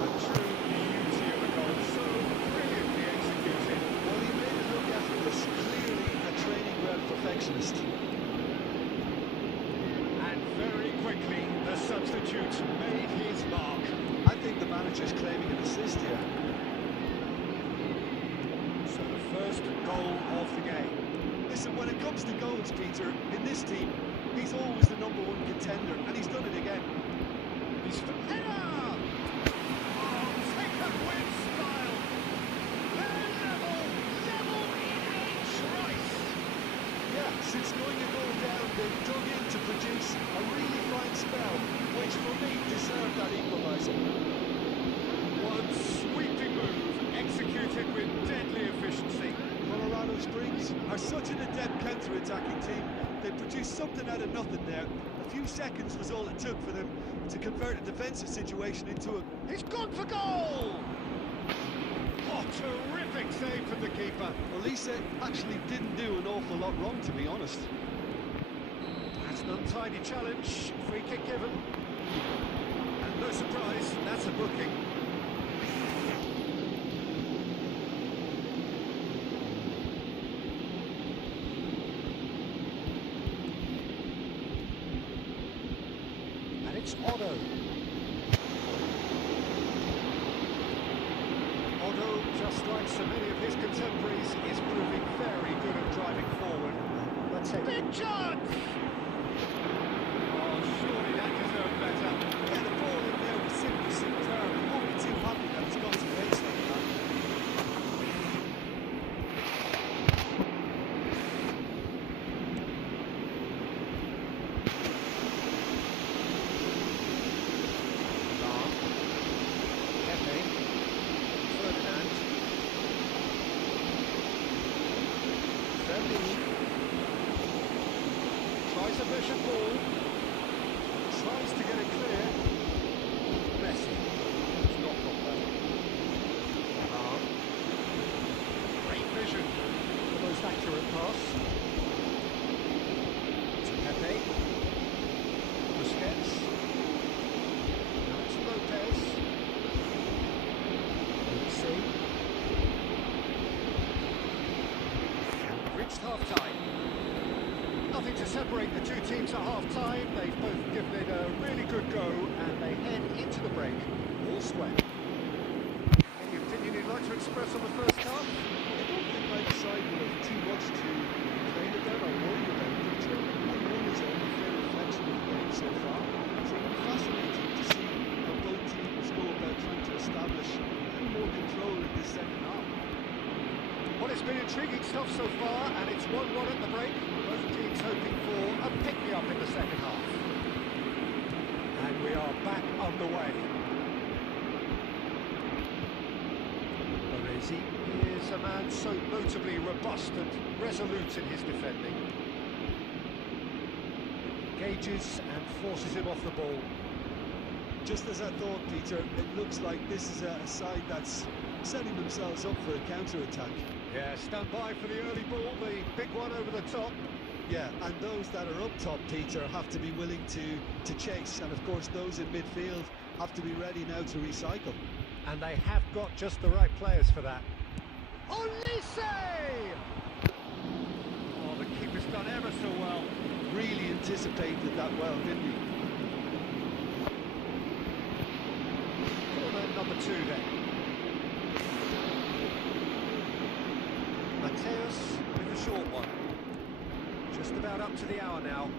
A true beauty of a goal, so brilliantly executed. Well, he made it look effortless, clearly a training ground perfectionist. And very quickly, the substitute made his mark. I think the manager's claiming an assist here. So the first goal of the game. Listen, when it comes to goals, Peter, in this team, he's always the #1 contender, and he's done it again. He's header! Oh, take a win style! They're level in a trice! Yeah, since going a goal down, they've dug in to produce a really fine spell, which for me deserved that equaliser. One sweeping move, executed with deadly efficiency. Colorado Springs are such an adept counter-attacking team. They produced something out of nothing there. A few seconds was all it took for them to convert a defensive situation into a... He's gone for goal! Oh, terrific save from the keeper. Olise actually didn't do an awful lot wrong, to be honest. That's an untidy challenge. Free kick given. And no surprise, that's a booking. And it's Otto. Otto, just like so many of his contemporaries, is proving very good at driving forward. But That's it. Big chance! Oh, surely that deserved better. Yeah, the ball in there was simply superb. You won't be too happy that it's gone to waste like that. Pepe. Ferdinand. Ferdinand. Tries a measured ball. Tries to get it clear. Messi. It's not got that. Great vision. The most accurate pass. To Pepe. Busquets. Now to Lopez. See. Reached half-time. Nothing to separate the two teams at half-time. They've both given it a really good go, and they head into the break all sweat. Any opinion you'd like to express on the first half? I don't think either side will have too much to complain about or worry about, Peter. 1-1 is a fair reflection of the game so far. So it'll be fascinating to see how both teams go about trying to establish more control in this second half. Well, it's been intriguing stuff so far, and it's 1-1 at the break. Both teams hoping for a pick-me-up in the second half. And we are back underway. Baresi is a man so notably robust and resolute in his defending. Engages and forces him off the ball. Just as I thought, Peter, it looks like this is a side that's setting themselves up for a counter-attack. Yeah, stand by for the early ball, the big one over the top. Yeah, and those that are up top, Peter, have to be willing to chase, and of course those in midfield have to be ready now to recycle. And they have got just the right players for that. Olise! Oh, the keeper's done ever so well. Really anticipated that well, didn't he? Corner number 2 then. Mateus with the short one. Just about up to the hour now.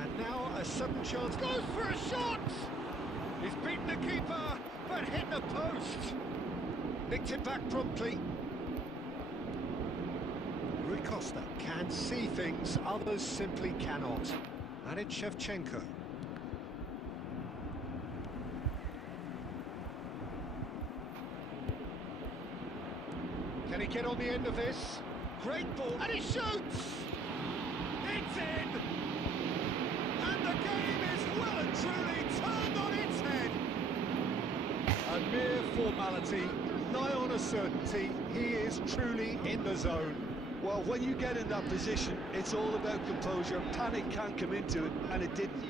And now a sudden chance. Goes for a shot! He's beaten the keeper, but hit the post. Nicked it back promptly. Rui Costa can see things others simply cannot. And it's Shevchenko. Can he get on the end of this? Great ball, and he shoots! It's in! And the game is well and truly turned on its head! A mere formality, nigh on a certainty, he is truly in the zone. Well, when you get in that position, it's all about composure. Panic can't come into it, and it didn't.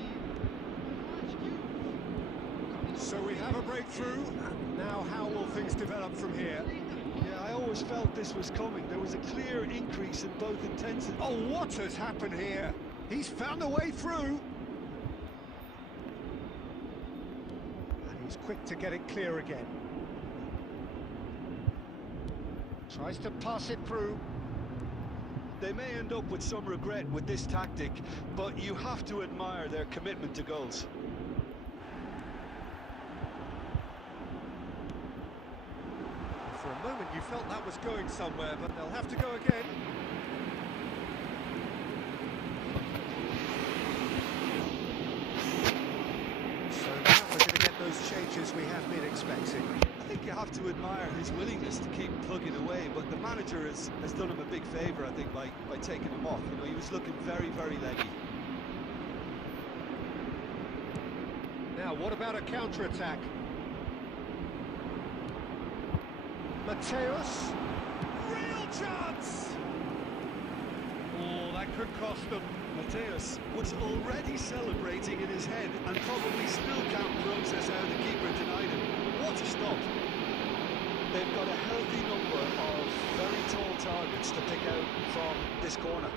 So we have a breakthrough, and now how will things develop from here? Yeah, I always felt this was coming. There was a clear increase in both intensity. Oh, what has happened here? He's found a way through. And he's quick to get it clear again. Tries to pass it through. They may end up with some regret with this tactic, but you have to admire their commitment to goals. For a moment you felt that was going somewhere, but they'll have to go again. So now we're going to get those changes we have been expecting. I think you have to admire his willingness to keep plugging away, but the manager has done him a big favour, I think, by taking him off. You know, he was looking very, very leggy. Now, what about a counter-attack? Mateus. Real chance! Oh, that could cost them. Mateus was already celebrating in his head and probably still can't process how the keeper denied him. What a stop! They've got a healthy number of very tall targets to pick out from this corner.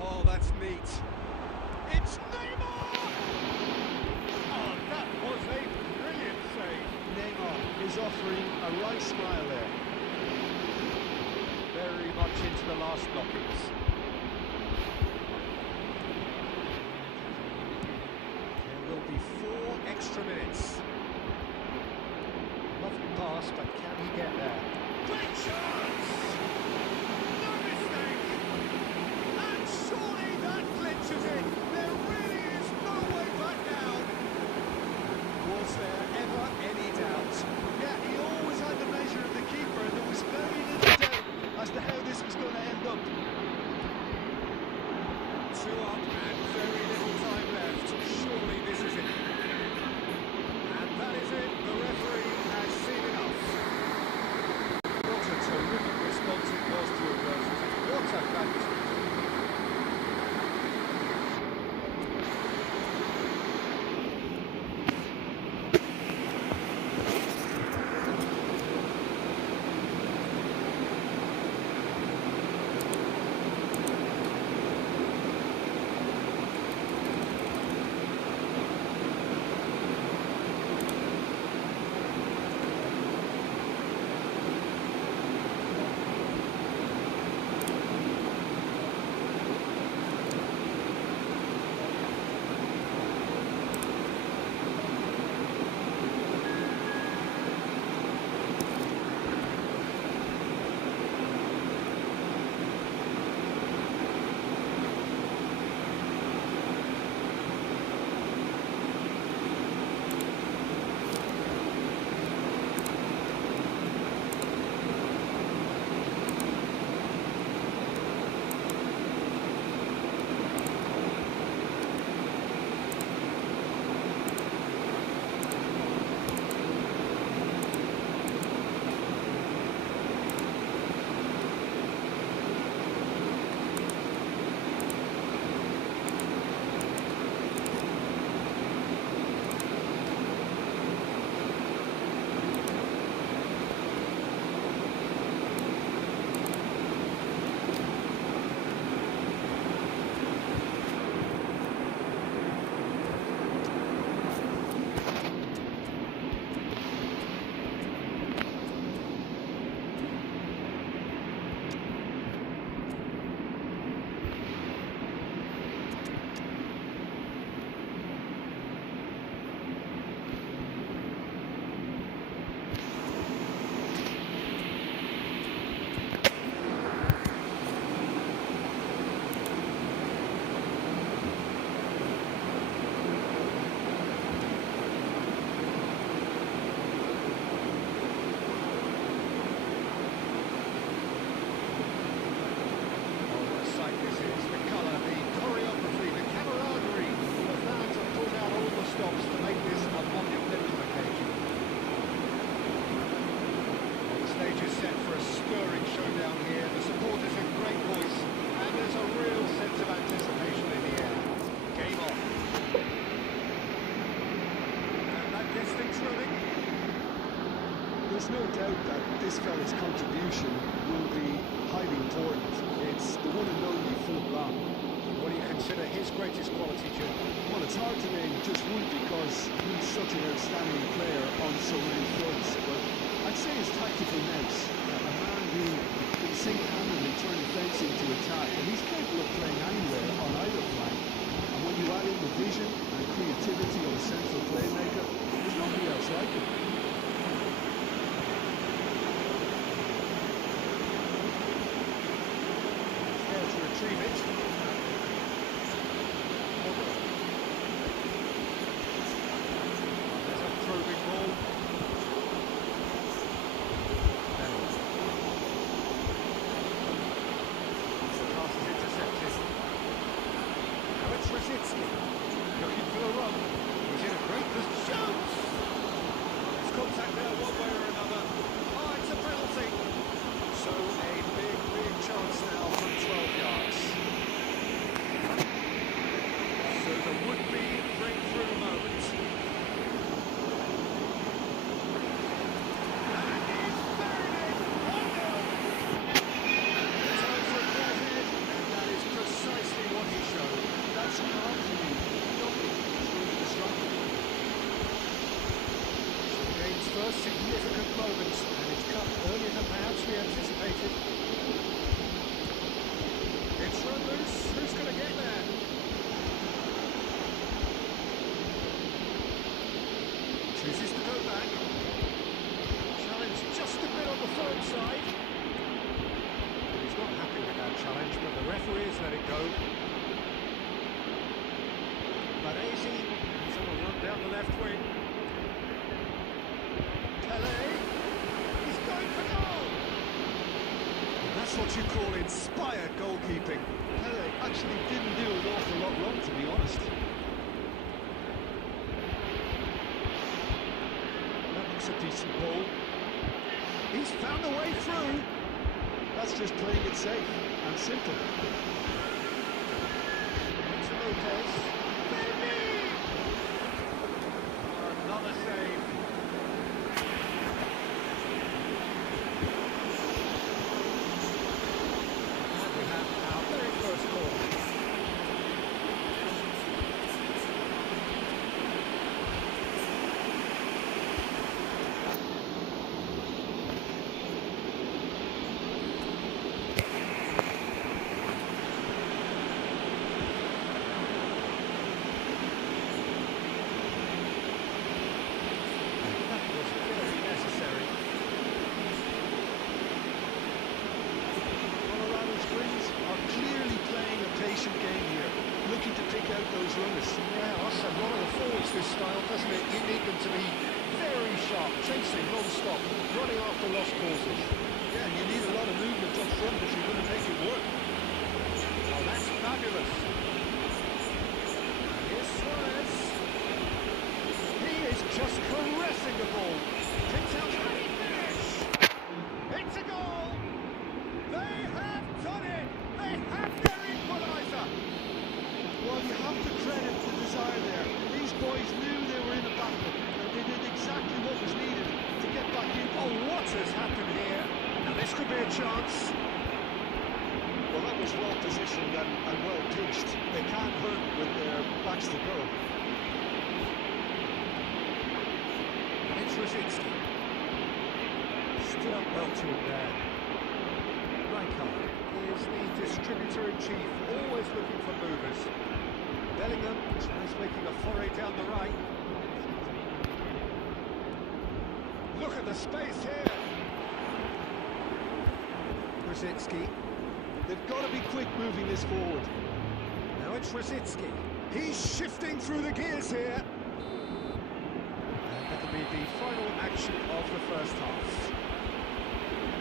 Oh, that's neat. It's Neymar! Oh, that was a brilliant save. Neymar is offering a right smile there. Very much into the last knockings. There will be 4 extra minutes. Lovely pass, but can he get there? Great chance! No mistake! And surely that clinches it! There really is no way back now! Was there ever any doubt? Yeah, he always had the measure of the keeper, and there was very little doubt as to how this was going to end up. 2 up and very little time left. Surely this is it. And that is it. The referee has seen enough. What a terrific response it was to adversity. What a fantastic. There's no doubt that this fella's contribution will be highly important. It's the one and only Philip Lahm. What do you consider his greatest quality, Jim? Well, it's hard to name just one because he's such an outstanding player on so many fronts, but I'd say his tactical nous, a man who can single-handedly turn defence into attack, and he's capable of playing anywhere on either flank. And when you add in the vision and creativity of a central playmaker, there's nobody else like him. There to retrieve it. There's a probing ball. The pass is intercepted. Now it's Rosicki. Looking for the run. He's in a great position. Shoots! There's contact there one way or another. Oh, it's a penalty. So a big chance now from 12 yards. So there would be breakthrough moment. And he's buried it! 1-0! Time for a clear head, and that is precisely what he showed. That's calm to me. Nobody is going to disrupt him. The game's first significant moment, and it's come earlier than perhaps we anticipated. run loose. Who's going to get there? Chooses to go back. Challenge just a bit on the firm side. He's not happy with that challenge, but the referee has let it go. Baresi is on a run down the left wing. Pele, he's going for goal! And that's what you call inspired goalkeeping. Pele actually didn't do an awful lot wrong, to be honest. That looks a decent ball. He's found a way through. That's just playing it safe and simple. To Lopez. Maybe! Another save. And we have our very first goal. That was very necessary. Colorado Springs are clearly playing a patient game here, looking to pick out those runners. Yeah, that's a lot of the forwards this style, doesn't it? You need them to be very sharp, chasing non-stop, running after lost causes. Yeah, you need a lot of movement up front if you're going to make it work. Oh, that's fabulous. Here's Suarez. He is just caressing the ball. Picks out and he finish. It's a goal. They have done it. They have their equaliser. Well, you have to credit the desire there. These boys knew they were in a battle, and they did exactly what was needed to get back in. Oh, what has happened here? Now this could be a chance. Well, that was well positioned and well pitched. They can't hurt with their backs to goal. And it's Rosicki. Stood up well to him there. Rijkaard is the distributor-in-chief, always looking for movers. Bellingham is making a foray down the right. Look at the space here. Rosicki. They've got to be quick moving this forward. Now it's Rosicki. He's shifting through the gears here. And that'll be the final action of the first half.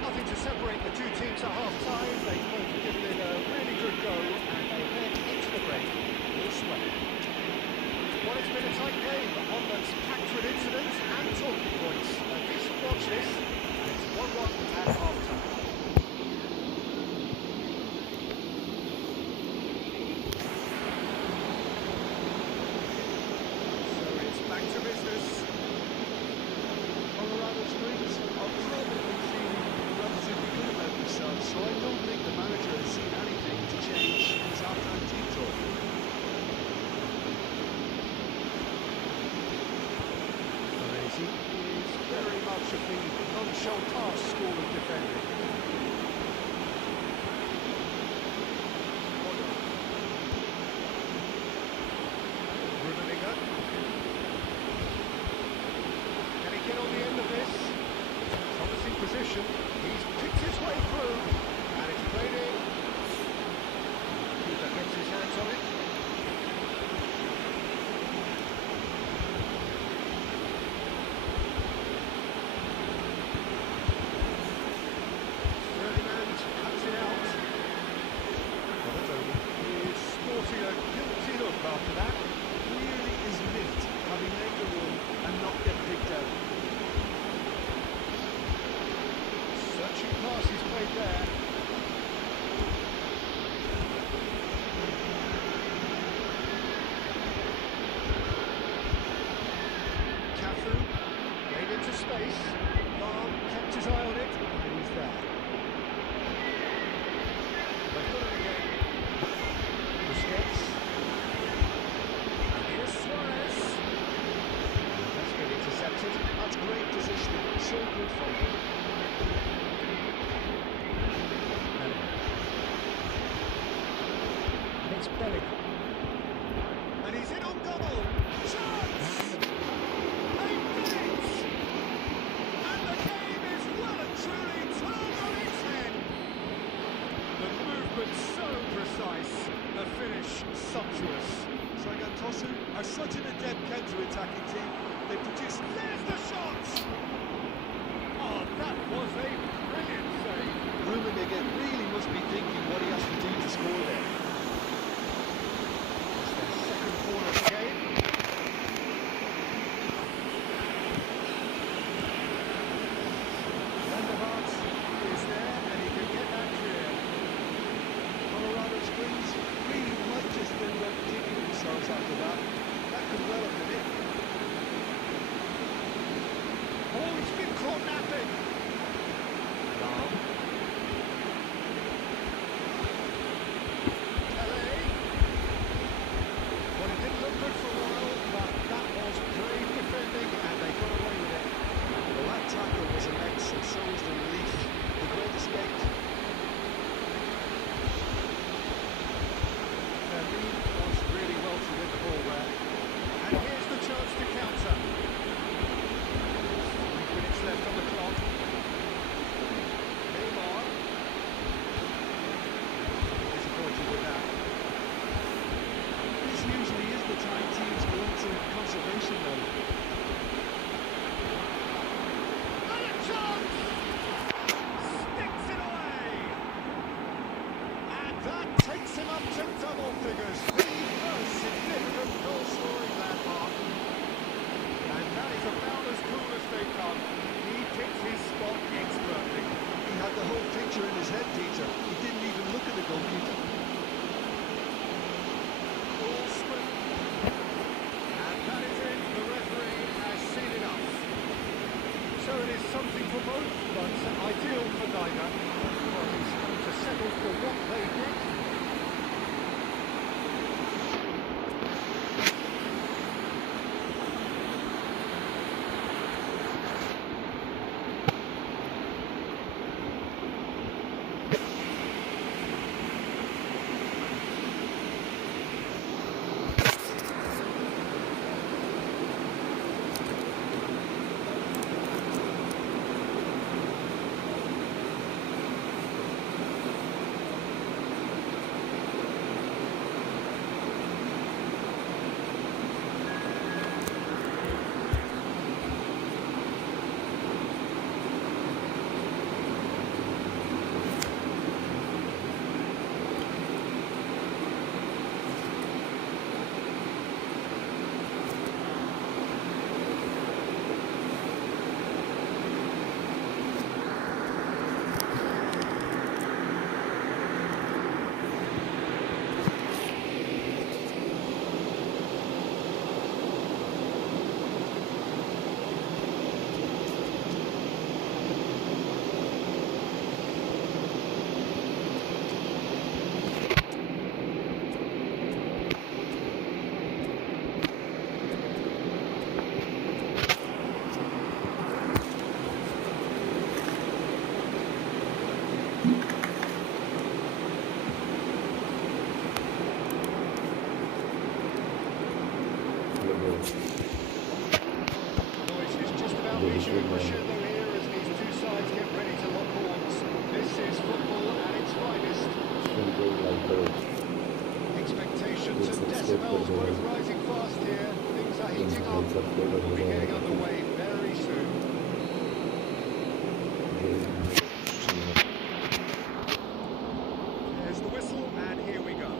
Nothing to separate the two teams at half-time. They've both given it a really good go, and they head into the break this way. Well, it's been a tight game, one that's packed with incidents and talking points. A decent watch this, and it's 1-1 at half-time. So it's back to business. Colorado Springs are probably feeling relatively good about themselves, so I don't think the manager has seen anything to change his half-time team talk. Baresi is very much of the non-show-pass school of defending. Rummenigge. Can he get on the end of this? Promising position. He's picked his way through, and it's played in. Cooper gets his hands on it. Ferdinand cuts it out. Balotelli is sporting a guilty look after that. Really is miffed having made the run and not get picked out. Searching pass is played there. Cafu gave into space. Barn kept his eye on it, and he's there. They've got it again. Busquets. And here's Suarez. That's been intercepted. That's great positioning, so good for him. It's Bellingham. And he's in on goal. Chance! They've done it! And the game is well and truly turned on its head. The movement so precise, the finish sumptuous. Sagan Tosu are such an adept counter-attacking team. They produce... There's the shot! Oh, that was a brilliant save. Rummenigge really must be thinking what he has to do to score there. It's their second corner of the game. Vandervaart is there and he can get that clear. Colorado Springs really might just end up kicking themselves after that. That could well have been it. Oh, he's been caught napping. Lahm. Pelé. Well, it didn't look good for a while, but that was brave defending and they got away with it. Well, that tackle was immense, and so was the relief. The great escape. Their lead was really well to win the ball there. And here's the chance to counter. 5 minutes left on the clock. Neymar. Disappointed with that. This usually is the time teams go into conservation mode. And a chance! Sticks it away! And that takes him up to double figures. The first significant goal-scoring landmark. And that is about as cool as they come. He picked his spot expertly. He had the whole picture in his head, Peter. He didn't even look at the goalkeeper. Ball swift. And that is it. The referee has seen enough. So it is something for both, but ideal for neither. Well, he's having to settle for what they did. Noise is just about reaching a crescendo here as these two sides get ready to lock horns. This is football at its finest. Expectations and decibels both rising fast here. Things are heating up. We'll be getting underway very soon. There's the whistle, and here we go.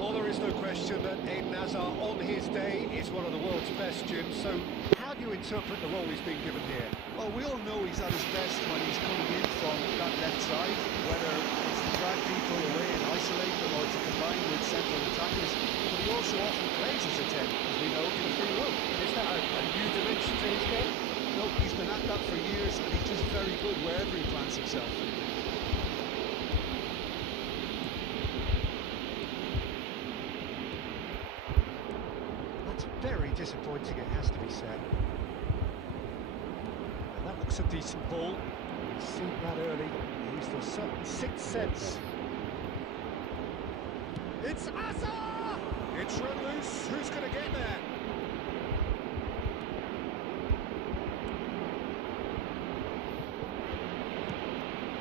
Well, there is no question that Eden Hazard on his day is one of the world's best, Jim. So how do you interpret the role he's been given here? Well, we all know he's at his best when he's coming in from that left side, whether it's to drag people away and isolate them or to combine with central attackers. But he also often plays as a 10, as we know, in a free role. Is that a new dimension to his game? No, he's been at that for years and he's just very good wherever he plants himself. That's very disappointing, it has to be said. And that looks a decent ball. He's seen that early. He used a certain sixth sense. It's Azar! It's run loose. Who's going to get there?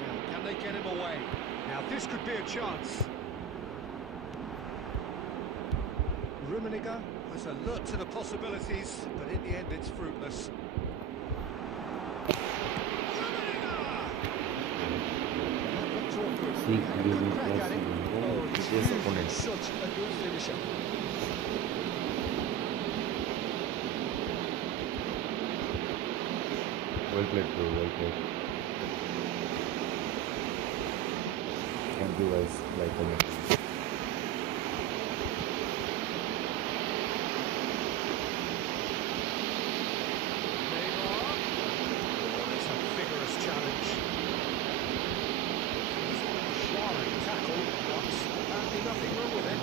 Now, can they get him away? Now, this could be a chance. Rummenigge has alert to the possibilities, but in the end, it's fruitless. See, you will press his opponent. Such a good finisher. Well played, bro. Well played. Thank you guys. Like comment. Neymar. It's a vigorous challenge. Suarez tackle, but apparently nothing wrong with it.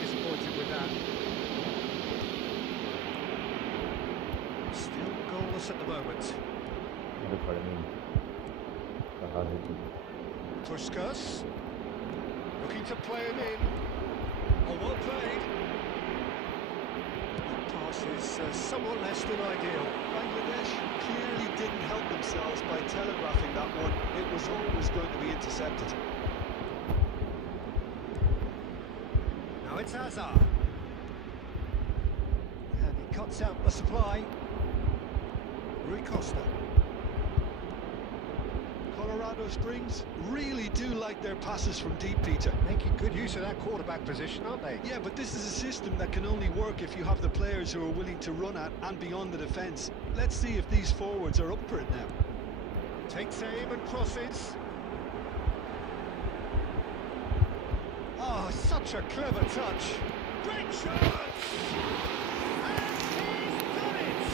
Disappointed with that. Still goalless at the moment. The pardon. Puskas. Looking to play him in. Oh, well played. Pass is somewhat less than ideal. Bangladesh clearly didn't help themselves by telegraphing that one. It was always going to be intercepted. Now it's Hazard. And he cuts out the supply. Rui Costa. Colorado Springs really do like their passes from deep, Peter. Making good use of that quarterback position, aren't they? Yeah, but this is a system that can only work if you have the players who are willing to run at and beyond the defence. Let's see if these forwards are up for it now. Takes aim and crosses. Oh, such a clever touch. Great chance! And he's done it!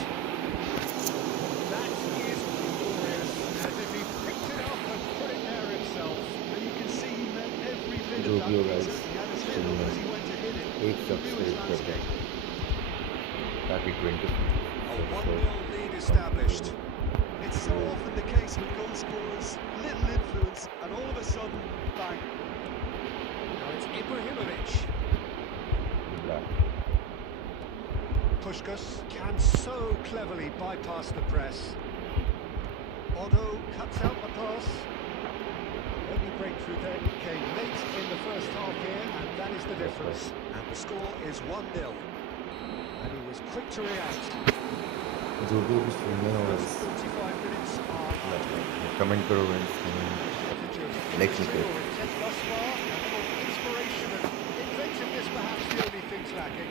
That is glorious, as if he picked it up and put it there himself. And you can see he meant every bit जो of that. भी होगा Peter. इस He had his head film up as में he went to hit it. एक Knew his subscribe कर landscape. दें ताकि 20 A 1-0 lead established. It's so often the case with goal scorers. Little influence, and all of a sudden, bang. Now it's Ibrahimovic. black. Puskas can so cleverly bypass the press. Otto cuts out the pass. The only breakthrough then came late in the first half here, and that is the difference. And the score is 1-0. And he was quick to react. जो भी सुनने होगा First 45 minutes are underway. Comment करो friends Next Real week. intent thus far, a little inspiration and inventiveness perhaps the only things lacking.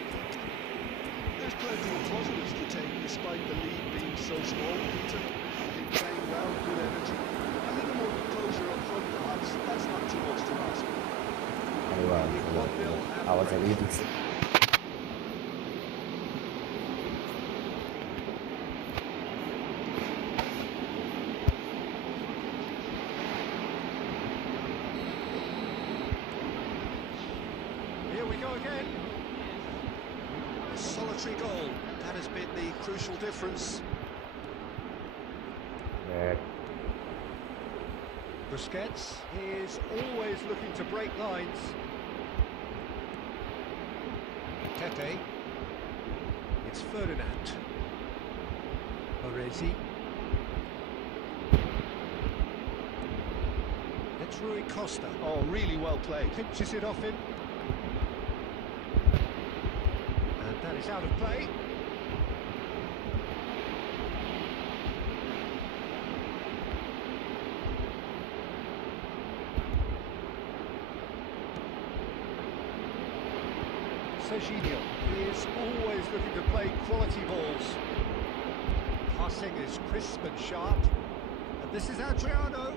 There's plenty of positives to take despite the lead being so small, Peter. I think playing well, good energy. A little more composure up front, perhaps. That's not too much to ask. अरे वाह आवाज़ आ रही है ठीक से Here we go again. A solitary goal. That has been the crucial difference. Bad. Busquets is always looking to break lines. Pepe. It's Ferdinand. Baresi. It's Rui Costa. Oh, really well played. Pinches it off him. And that is out of play. Serginho is always looking to play quality balls. Passing is crisp and sharp. And this is Adriano.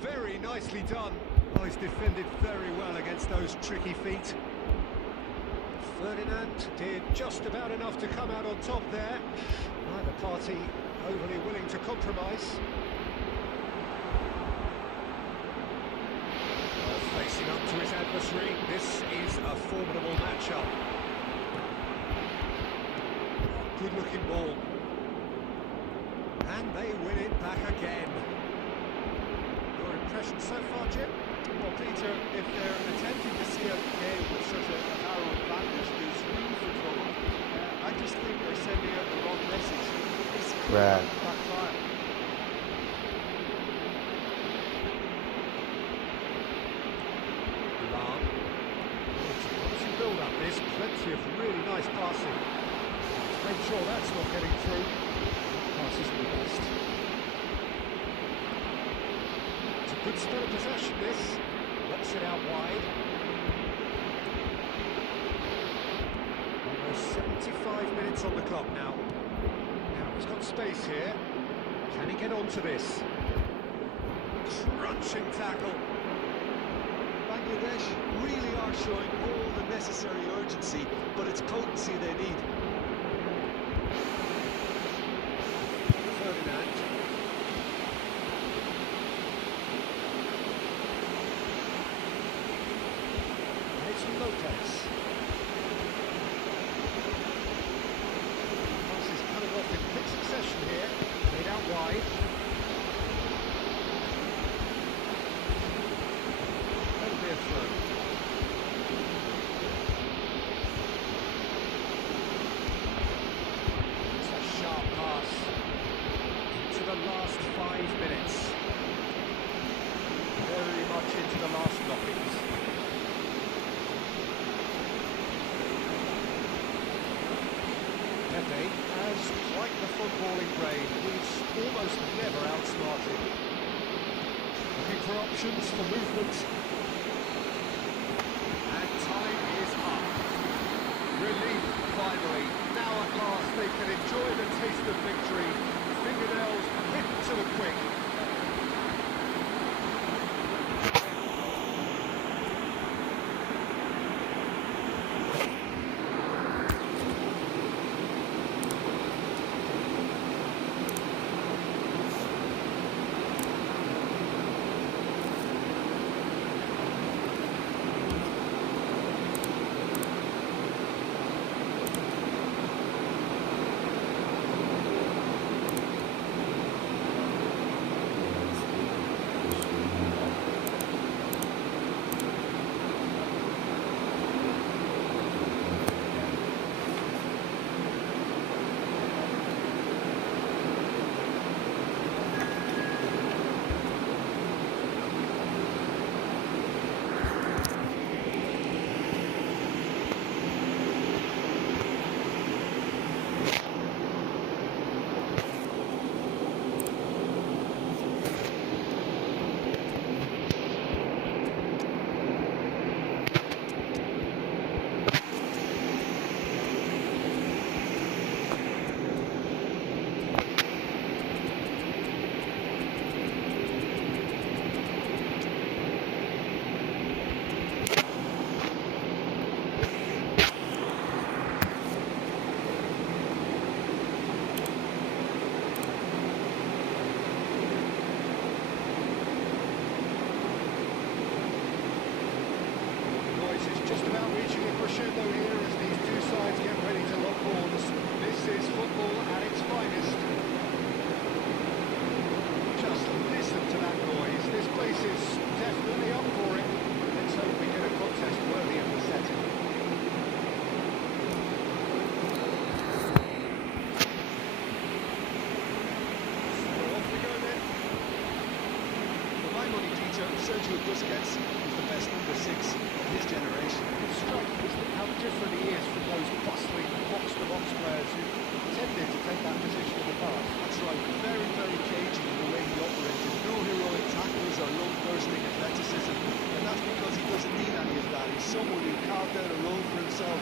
Very nicely done. Oh, he's defended very well against those tricky feet. Ferdinand did just about enough to come out on top there. Neither party overly willing to compromise. Facing up to his adversary, this is a formidable matchup. Good looking ball. And they win it back again. Your impression so far, Jim? Well, Peter, if they're attempting to seal the game with such a narrow advantage, there's room for trouble. I just think they're sending out the wrong message. This could Right. backfire. Lam. It's a promising build-up, this. Plenty of really nice passing. Let's make sure that's not getting through. Pass isn't the best. It's a good spell of possession, this. Knocks it out wide. Almost 75 minutes on the clock now. Now, he's got space here. Can he get onto this? Crunching tackle. Bangladesh really are showing all the necessary urgency, but it's potency they need. Ferdinand. It's Lopez. Passes coming off in quick succession here. Played out wide. That'll be a throw. It's a sharp pass. Into the last 5 minutes. Very much into the last knockings. Pepe has quite the footballing brain. He's almost never outsmarted. Looking for options for movement. And time is up. Relief, finally. Now at last they can enjoy the taste of victory. Fingernails hit to the quick. Just about reaching a crescendo here as these two sides get ready to lock horns. This is football at its finest. Just listen to that noise. This place is definitely up for it. Let's hope we get a contest worthy of the setting. So off we go then. For my money, Peter, Sergio Busquets is the best number 6 of his generation. It's striking, isn't it, how different he is from those bustling box-to-box players who tended to take that position in the past. That's right, very, very cagey in the way he operated. No heroic tackles or lung-bursting athleticism, and that's because he doesn't need any of that. He's someone who carved out a role for himself.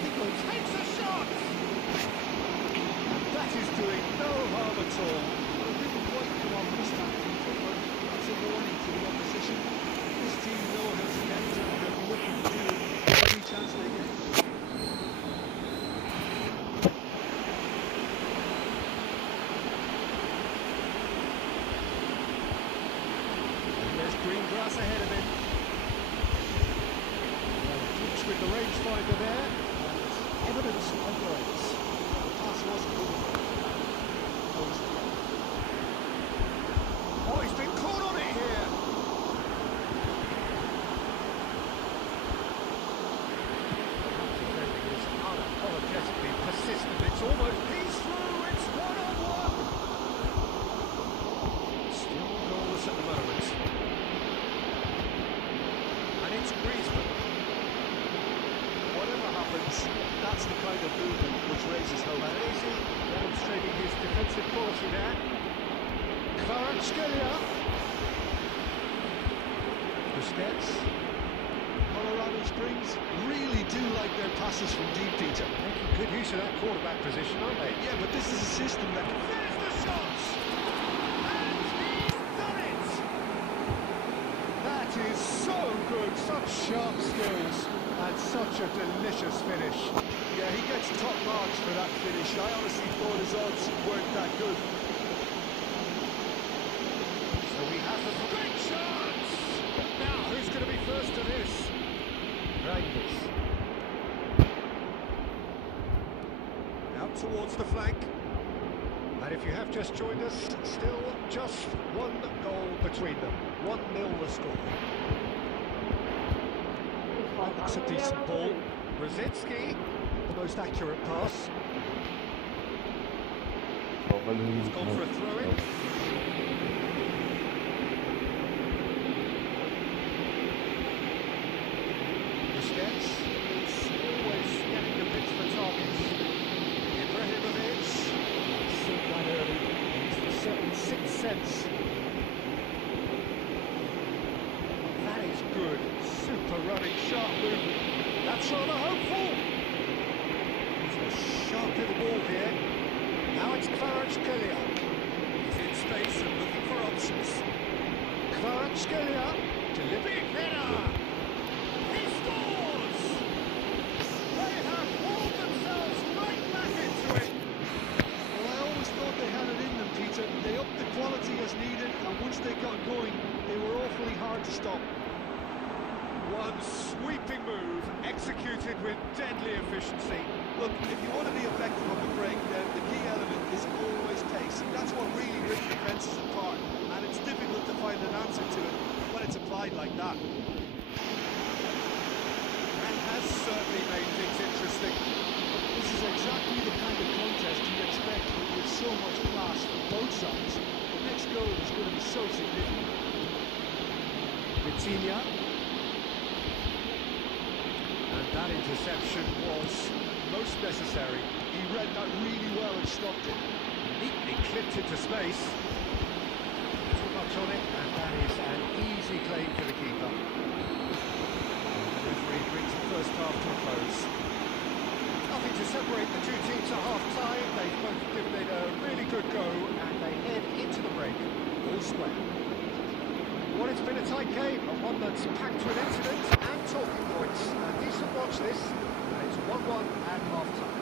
Nico takes a shot! And that is doing no harm at all. Well, it didn't quite come off this time, Peter, but that's a warning to the opposition. This team know how to counter, and they'll be looking to do it every chance they get. There's green grass ahead of him. Touch with the rangefinder there. And evidence of grace. The pass wasn't good. Oh, he's been caught on it here. movement, which raises hope. Baresi demonstrating his defensive quality there. Kvaratskhelia. Busquets. Colorado Springs really do like their passes from deep, Peter. Making good use of that quarterback position, aren't they? Yeah, but this is a system that can... There's the shot! And he's done it! That is so good, such sharp skills, and such a delicious finish. Yeah, he gets top marks for that finish. I honestly thought his odds weren't that good. So we have the great chance! Now, who's going to be first to this? Reinders. Out towards the flank. And if you have just joined us, still just one goal between them. 1-0 the score. That's a decent ball. Rosicki, the most accurate pass. He's gone for a throw-in. Busquets is always getting the pitch for targets. Ibrahimovic, seen that early. He's a certain sixth sense. That is good. Super running, sharp movement. That's rather hopeful. He's a sharp little ball here. Now it's Kvaratskhelia. He's in space and looking for options. Kvaratskhelia, delivering header. He scores! They have hauled themselves right back into it. Well, I always thought they had it in them, Peter. They upped the quality as needed, and once they got going, they were awfully hard to stop. One sweeping move, executed with deadly efficiency. Look, if you want to be effective on the break, then the key element is always pace. That's what really rips defences apart, and it's difficult to find an answer to it when it's applied like that. And has certainly made things interesting. This is exactly the kind of contest you'd expect with so much class from both sides. The next goal is going to be so significant. Vitinha. And that interception was most necessary. He read that really well and stopped it. Neatly clipped into space. Too much on it, and that is an easy claim for the keeper. The referee brings the first half to a close. Nothing to separate the two teams at half-time. They've both given it a really good go, and they head into the break all square. Well, it's been a tight game, but one that's packed with incidents and talking points. A decent watch this, and it's 1-1 at half-time.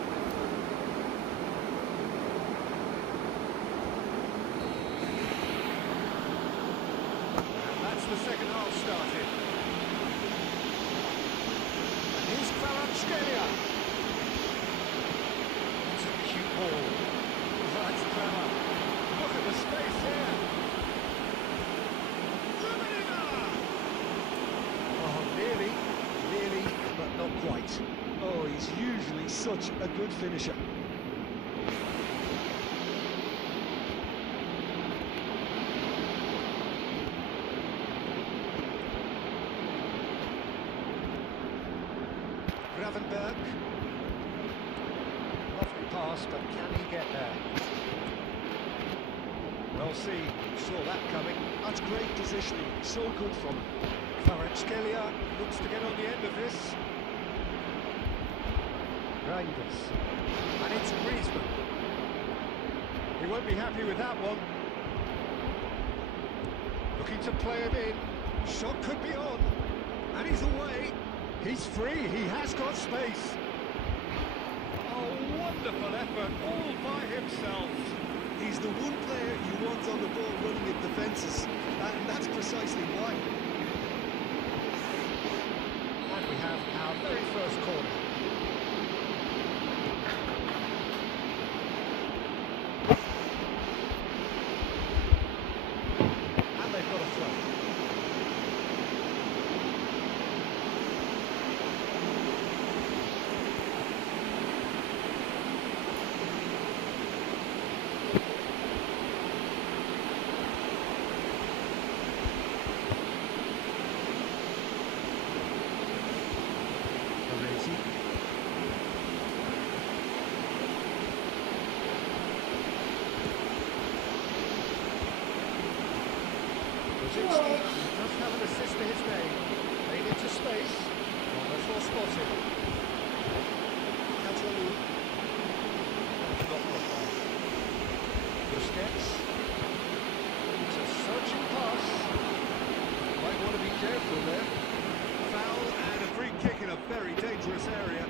And that's the second half started. And here's Kvaratskhelia. It's a cute ball. That's clever. Look at the space here. Nearly, but not quite. Oh, he's usually such a good finisher. Gravenberg. Lovely pass, but can he get there? Well, see, saw that coming. That's great positioning. So good from him. Kvaratskhelia looks to get on the end of this. Reinders. And it's Griezmann. He won't be happy with that one. Looking to play him in. Shot could be on. And he's away. He's free. He has got space. A wonderful effort all by himself. He's the one player you want on the ball running at defences, and that's precisely why. And we have our very first corner. And they've got a throw. Baresi. Rojinski does have an assist to his name. Played into space. Well, that's well spotted. Catalu. Not Busquets. It's a searching pass. Might want to be careful there. Foul and a free kick in a very dangerous area.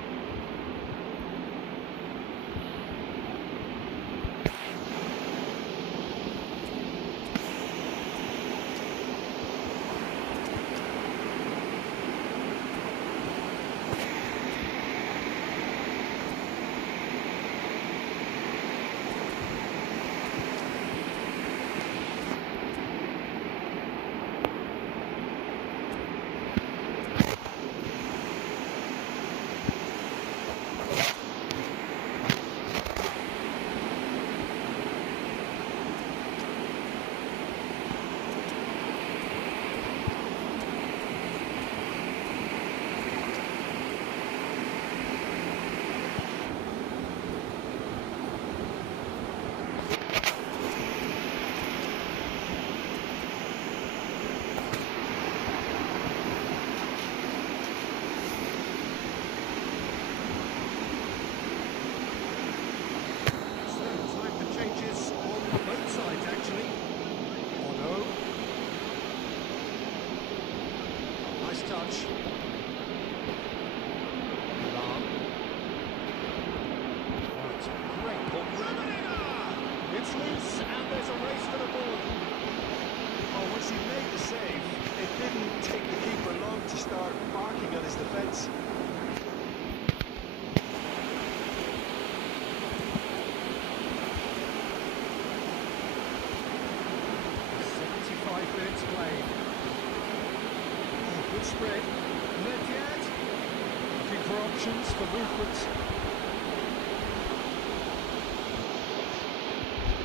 Touch. Milan. What a great ball. It's loose and there's a race for the ball. Oh, once he made the save, it didn't take the keeper long to start barking on his defence. Minutes played. Oh, good spread. Nedved looking for options for movement.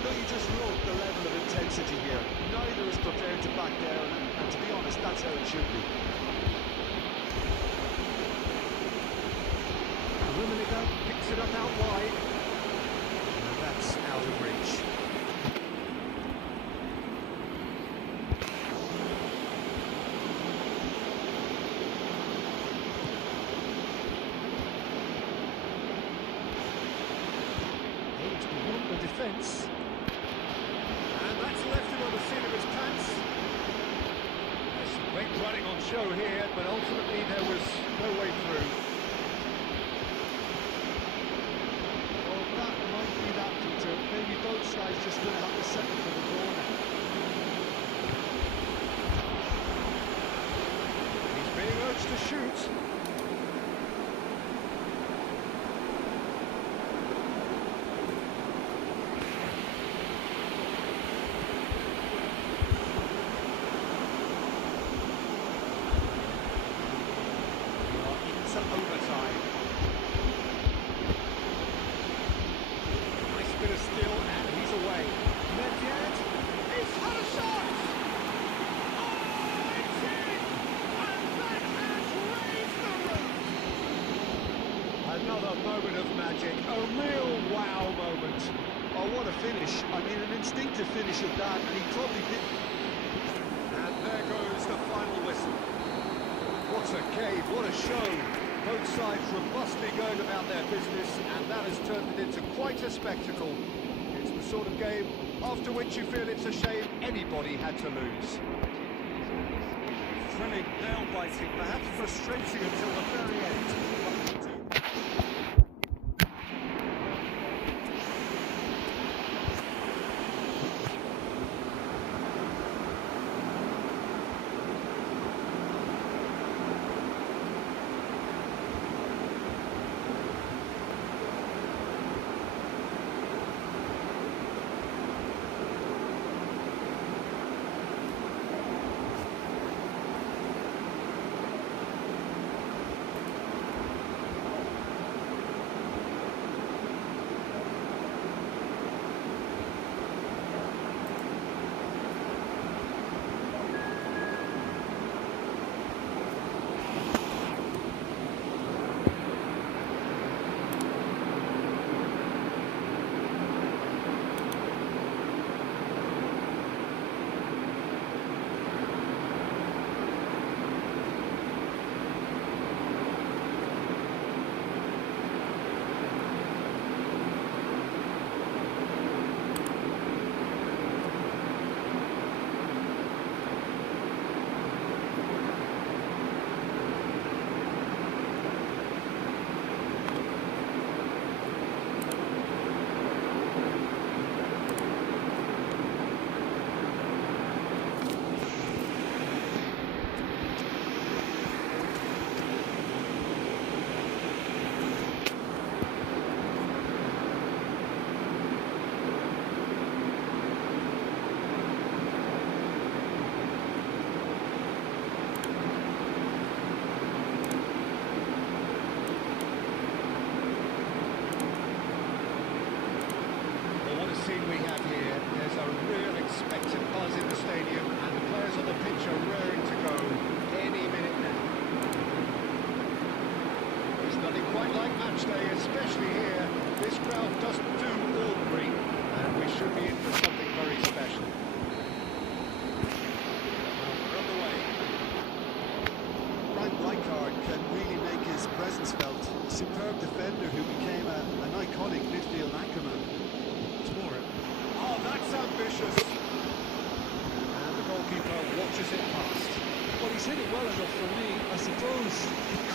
No, you just wrote the level of intensity here. Neither is prepared to back down, and to be honest, that's how it should be. Rummenigge picks it up out wide. And that's out of reach. Defence, and that's left him on the seat of his pants. There's some great running on show here, but ultimately there was no way through. Well, that might be that, Peter. Maybe both sides just going to have to settle for the draw now. He's being urged to shoot. Overtime. Nice bit of skill, and he's away. Nedved, he's had a shot! Oh, it's in! And that has raised the roof! Another moment of magic, a real wow moment. Oh, what a finish. I mean, an instinctive finish at that, and he probably didn't. And there goes the final whistle. What a game, what a show. Both sides robustly going about their business, and that has turned it into quite a spectacle. It's the sort of game after which you feel it's a shame anybody had to lose. Thrilling, nail-biting, perhaps frustrating until the very end.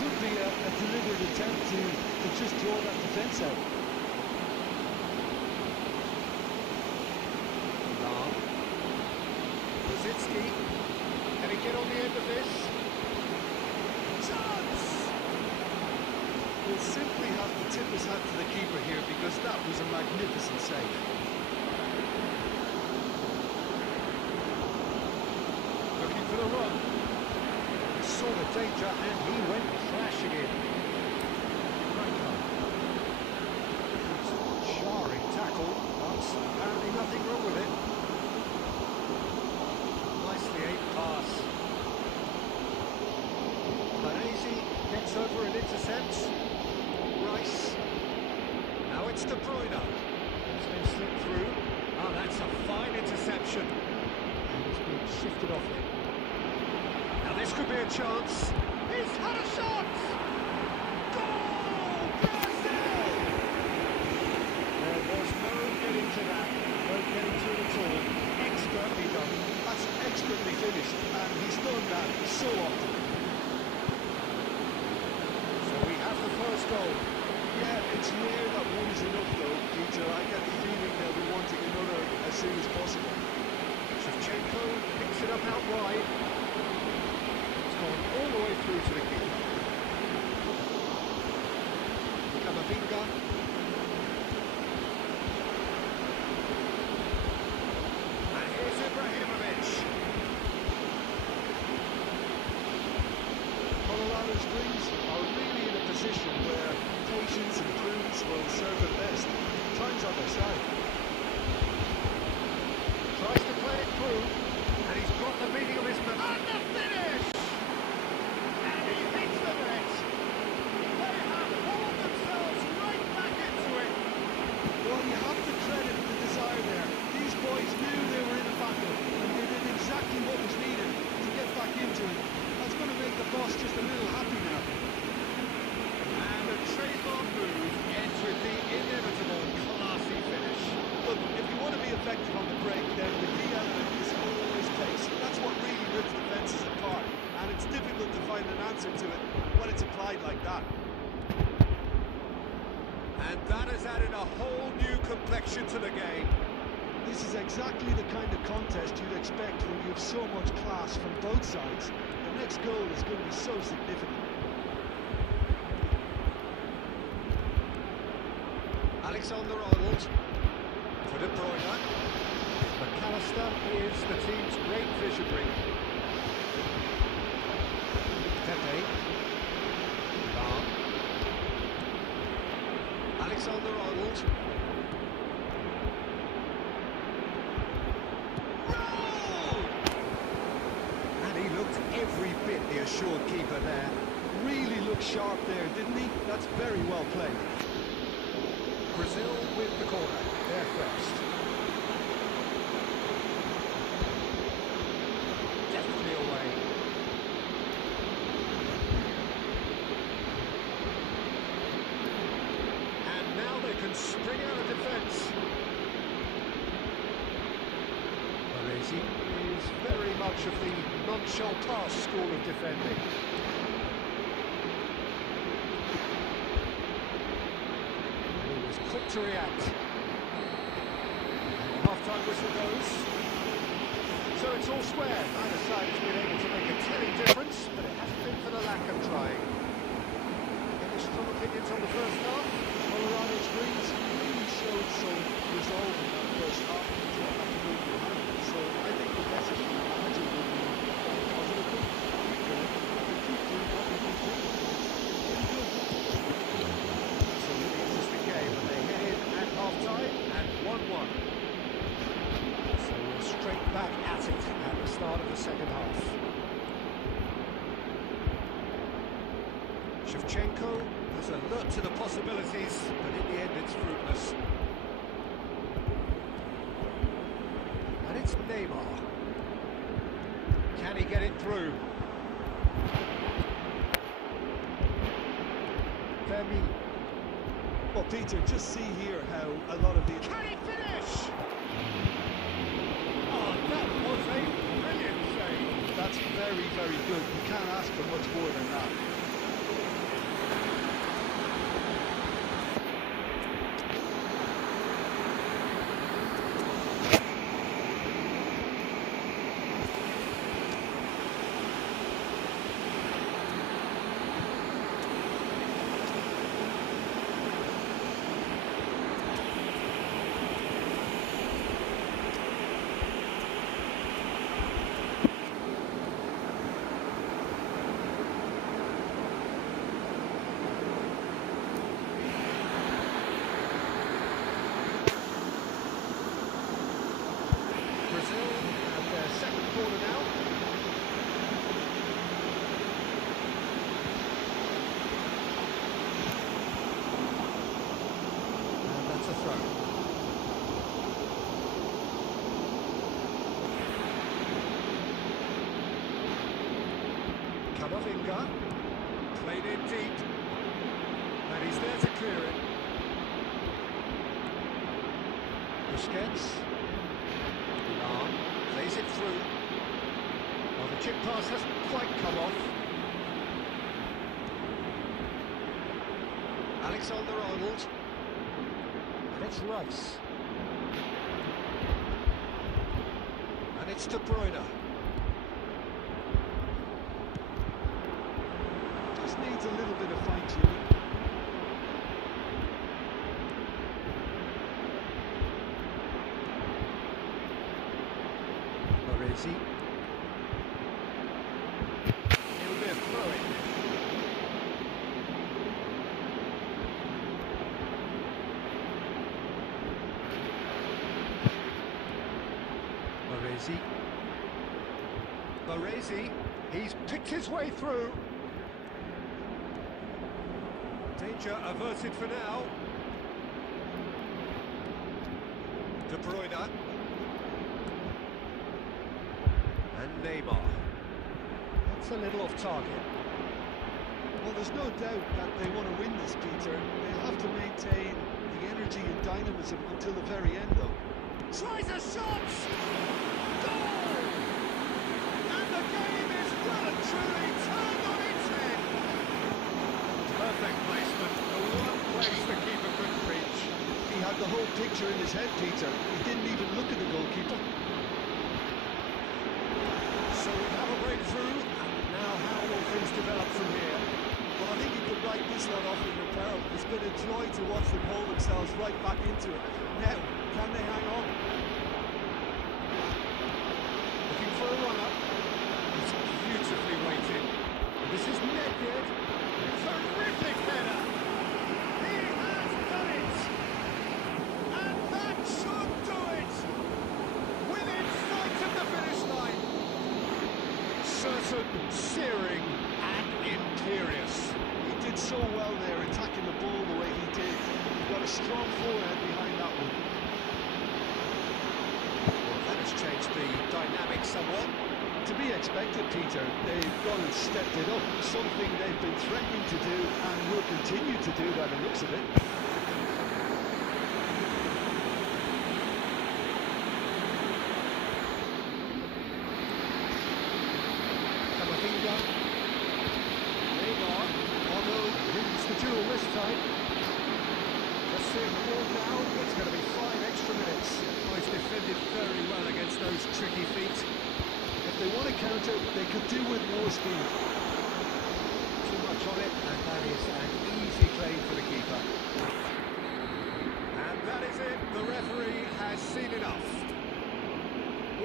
could be a deliberate attempt to just draw that defence out. Long. Rosicki. Can he get on the end of this? Chance! We'll simply have to tip his hat to the keeper here because that was a magnificent save. Looking for the run. He saw the danger and he went crashing in. Jarring tackle, but apparently nothing wrong with it. Nicely aimed pass. Baresi gets over and intercepts. Rice. Now it's De Bruyne. It's been slipped through. Ah, that's a fine interception. And it's been shifted off it. Now this could be a chance. He's had a shot! Goal! Brazil! There was no getting to that. No getting to it at all. Expertly done. That's expertly finished, and he's done that so often. So we have the first goal. Yeah, it's rare that one is enough though, Peter. I get the feeling they'll be wanting another as soon as possible. Shevchenko picks it up out wide. It's gone all the way through to the keeper. Camavinga. And here's Ibrahimovic. Colorado's Greens are really in a position where patience and prudence will serve them best. Time's on their side. Tries to play it through. And he's got the beating of his man. And the finish! And he hits the net. They have hauled themselves right back into it. Well, you have to credit the desire there. These boys knew they were in a battle, and they did exactly what was needed to get back into it. That's going to make the boss just a little happy now. And a trademark move ends with the inevitable classy finish. Look, if you want to be effective on the break, then the key element is always pace. That's what really rips defences apart, and it's difficult to find an answer to it when it's applied like that. And that has added a whole new complexion to the game. This is exactly the kind of contest you'd expect when you have so much class from both sides. The next goal is going to be so significant. Alexander-Arnold for De Bruyne. McAllister is the team's great visionary. Pepe. Lahm. Alexander-Arnold. Roll! And he looked every bit the assured keeper there. Really looked sharp there, didn't he? That's very well played. Brazil with the corner. They're first. Definitely away. And now they can spring out of defence. Baresi is very much of the non-champagne school of defending. Quick to react. Half-time whistle goes. So it's all square. Neither side has been able to make a telling difference, but it hasn't been for the lack of trying. Any strong opinions on the first half? Colorado's Greens really showed some resolve in that first half to have to move behind. So I think the message from the manager will be positive. Keep going. Keep doing what we can do. It's really good. It's a really interesting game, and they head in at half-time and 1-1. So we're straight back at it at the start of the second half. Shevchenko has alert to the possibilities, but in the end it's fruitless. And it's Neymar. Can he get it through? Fermi. Well, Peter, just see here how a lot of the... Can he finish? Oh, that was a brilliant save. That's very, very good. You can't ask for much more than that. Camavinga. Played in deep. And he's there to clear it. Busquets. Milan plays it through. Well, the chip pass hasn't quite come off. Alexander-Arnold. And it's Rice. And it's De Bruyne. Just needs a little bit of fine-tuning. Baresi. It'll be a throw-in. Baresi, he's picked his way through. Danger averted for now. De Bruyne. And Neymar. That's a little off target. Well, there's no doubt that they want to win this, Peter. They'll have to maintain the energy and dynamism until the very end, though. Tries a shot! Goal! And the game is well and truly turned on its head. Perfect placement, the one place the keeper couldn't reach. He had the whole picture in his head, Peter. He didn't even look at the goalkeeper. So we have a breakthrough. Now how will things develop from here? Well, I think you could write this one off as repairable. It's been a joy to watch them hold themselves right back into it. Now, can they hang on? Looking for a run-up. It's beautifully weighted. This is naked. Terrific header. He has done it. And that should do it. Within sight of the finish line. Certain, searing, and imperious. He did so well there, attacking the ball the way he did. He got a strong forehand behind that one. Well, that has changed the dynamic somewhat. To be expected, Peter. They've gone and stepped it up, something they've been threatening to do and will continue to do by the looks of it. Camavinga. Neymar. Although wins the duel this time. Just seeing the ball now, it's going to be 5 extra minutes. Oh, he's defended very well against those tricky feet. If they want to counter, they could do with more speed. Too much on it, and that is an easy claim for the keeper. And that is it. The referee has seen enough.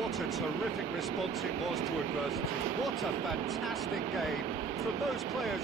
What a terrific response it was to adversity. What a fantastic game from those players.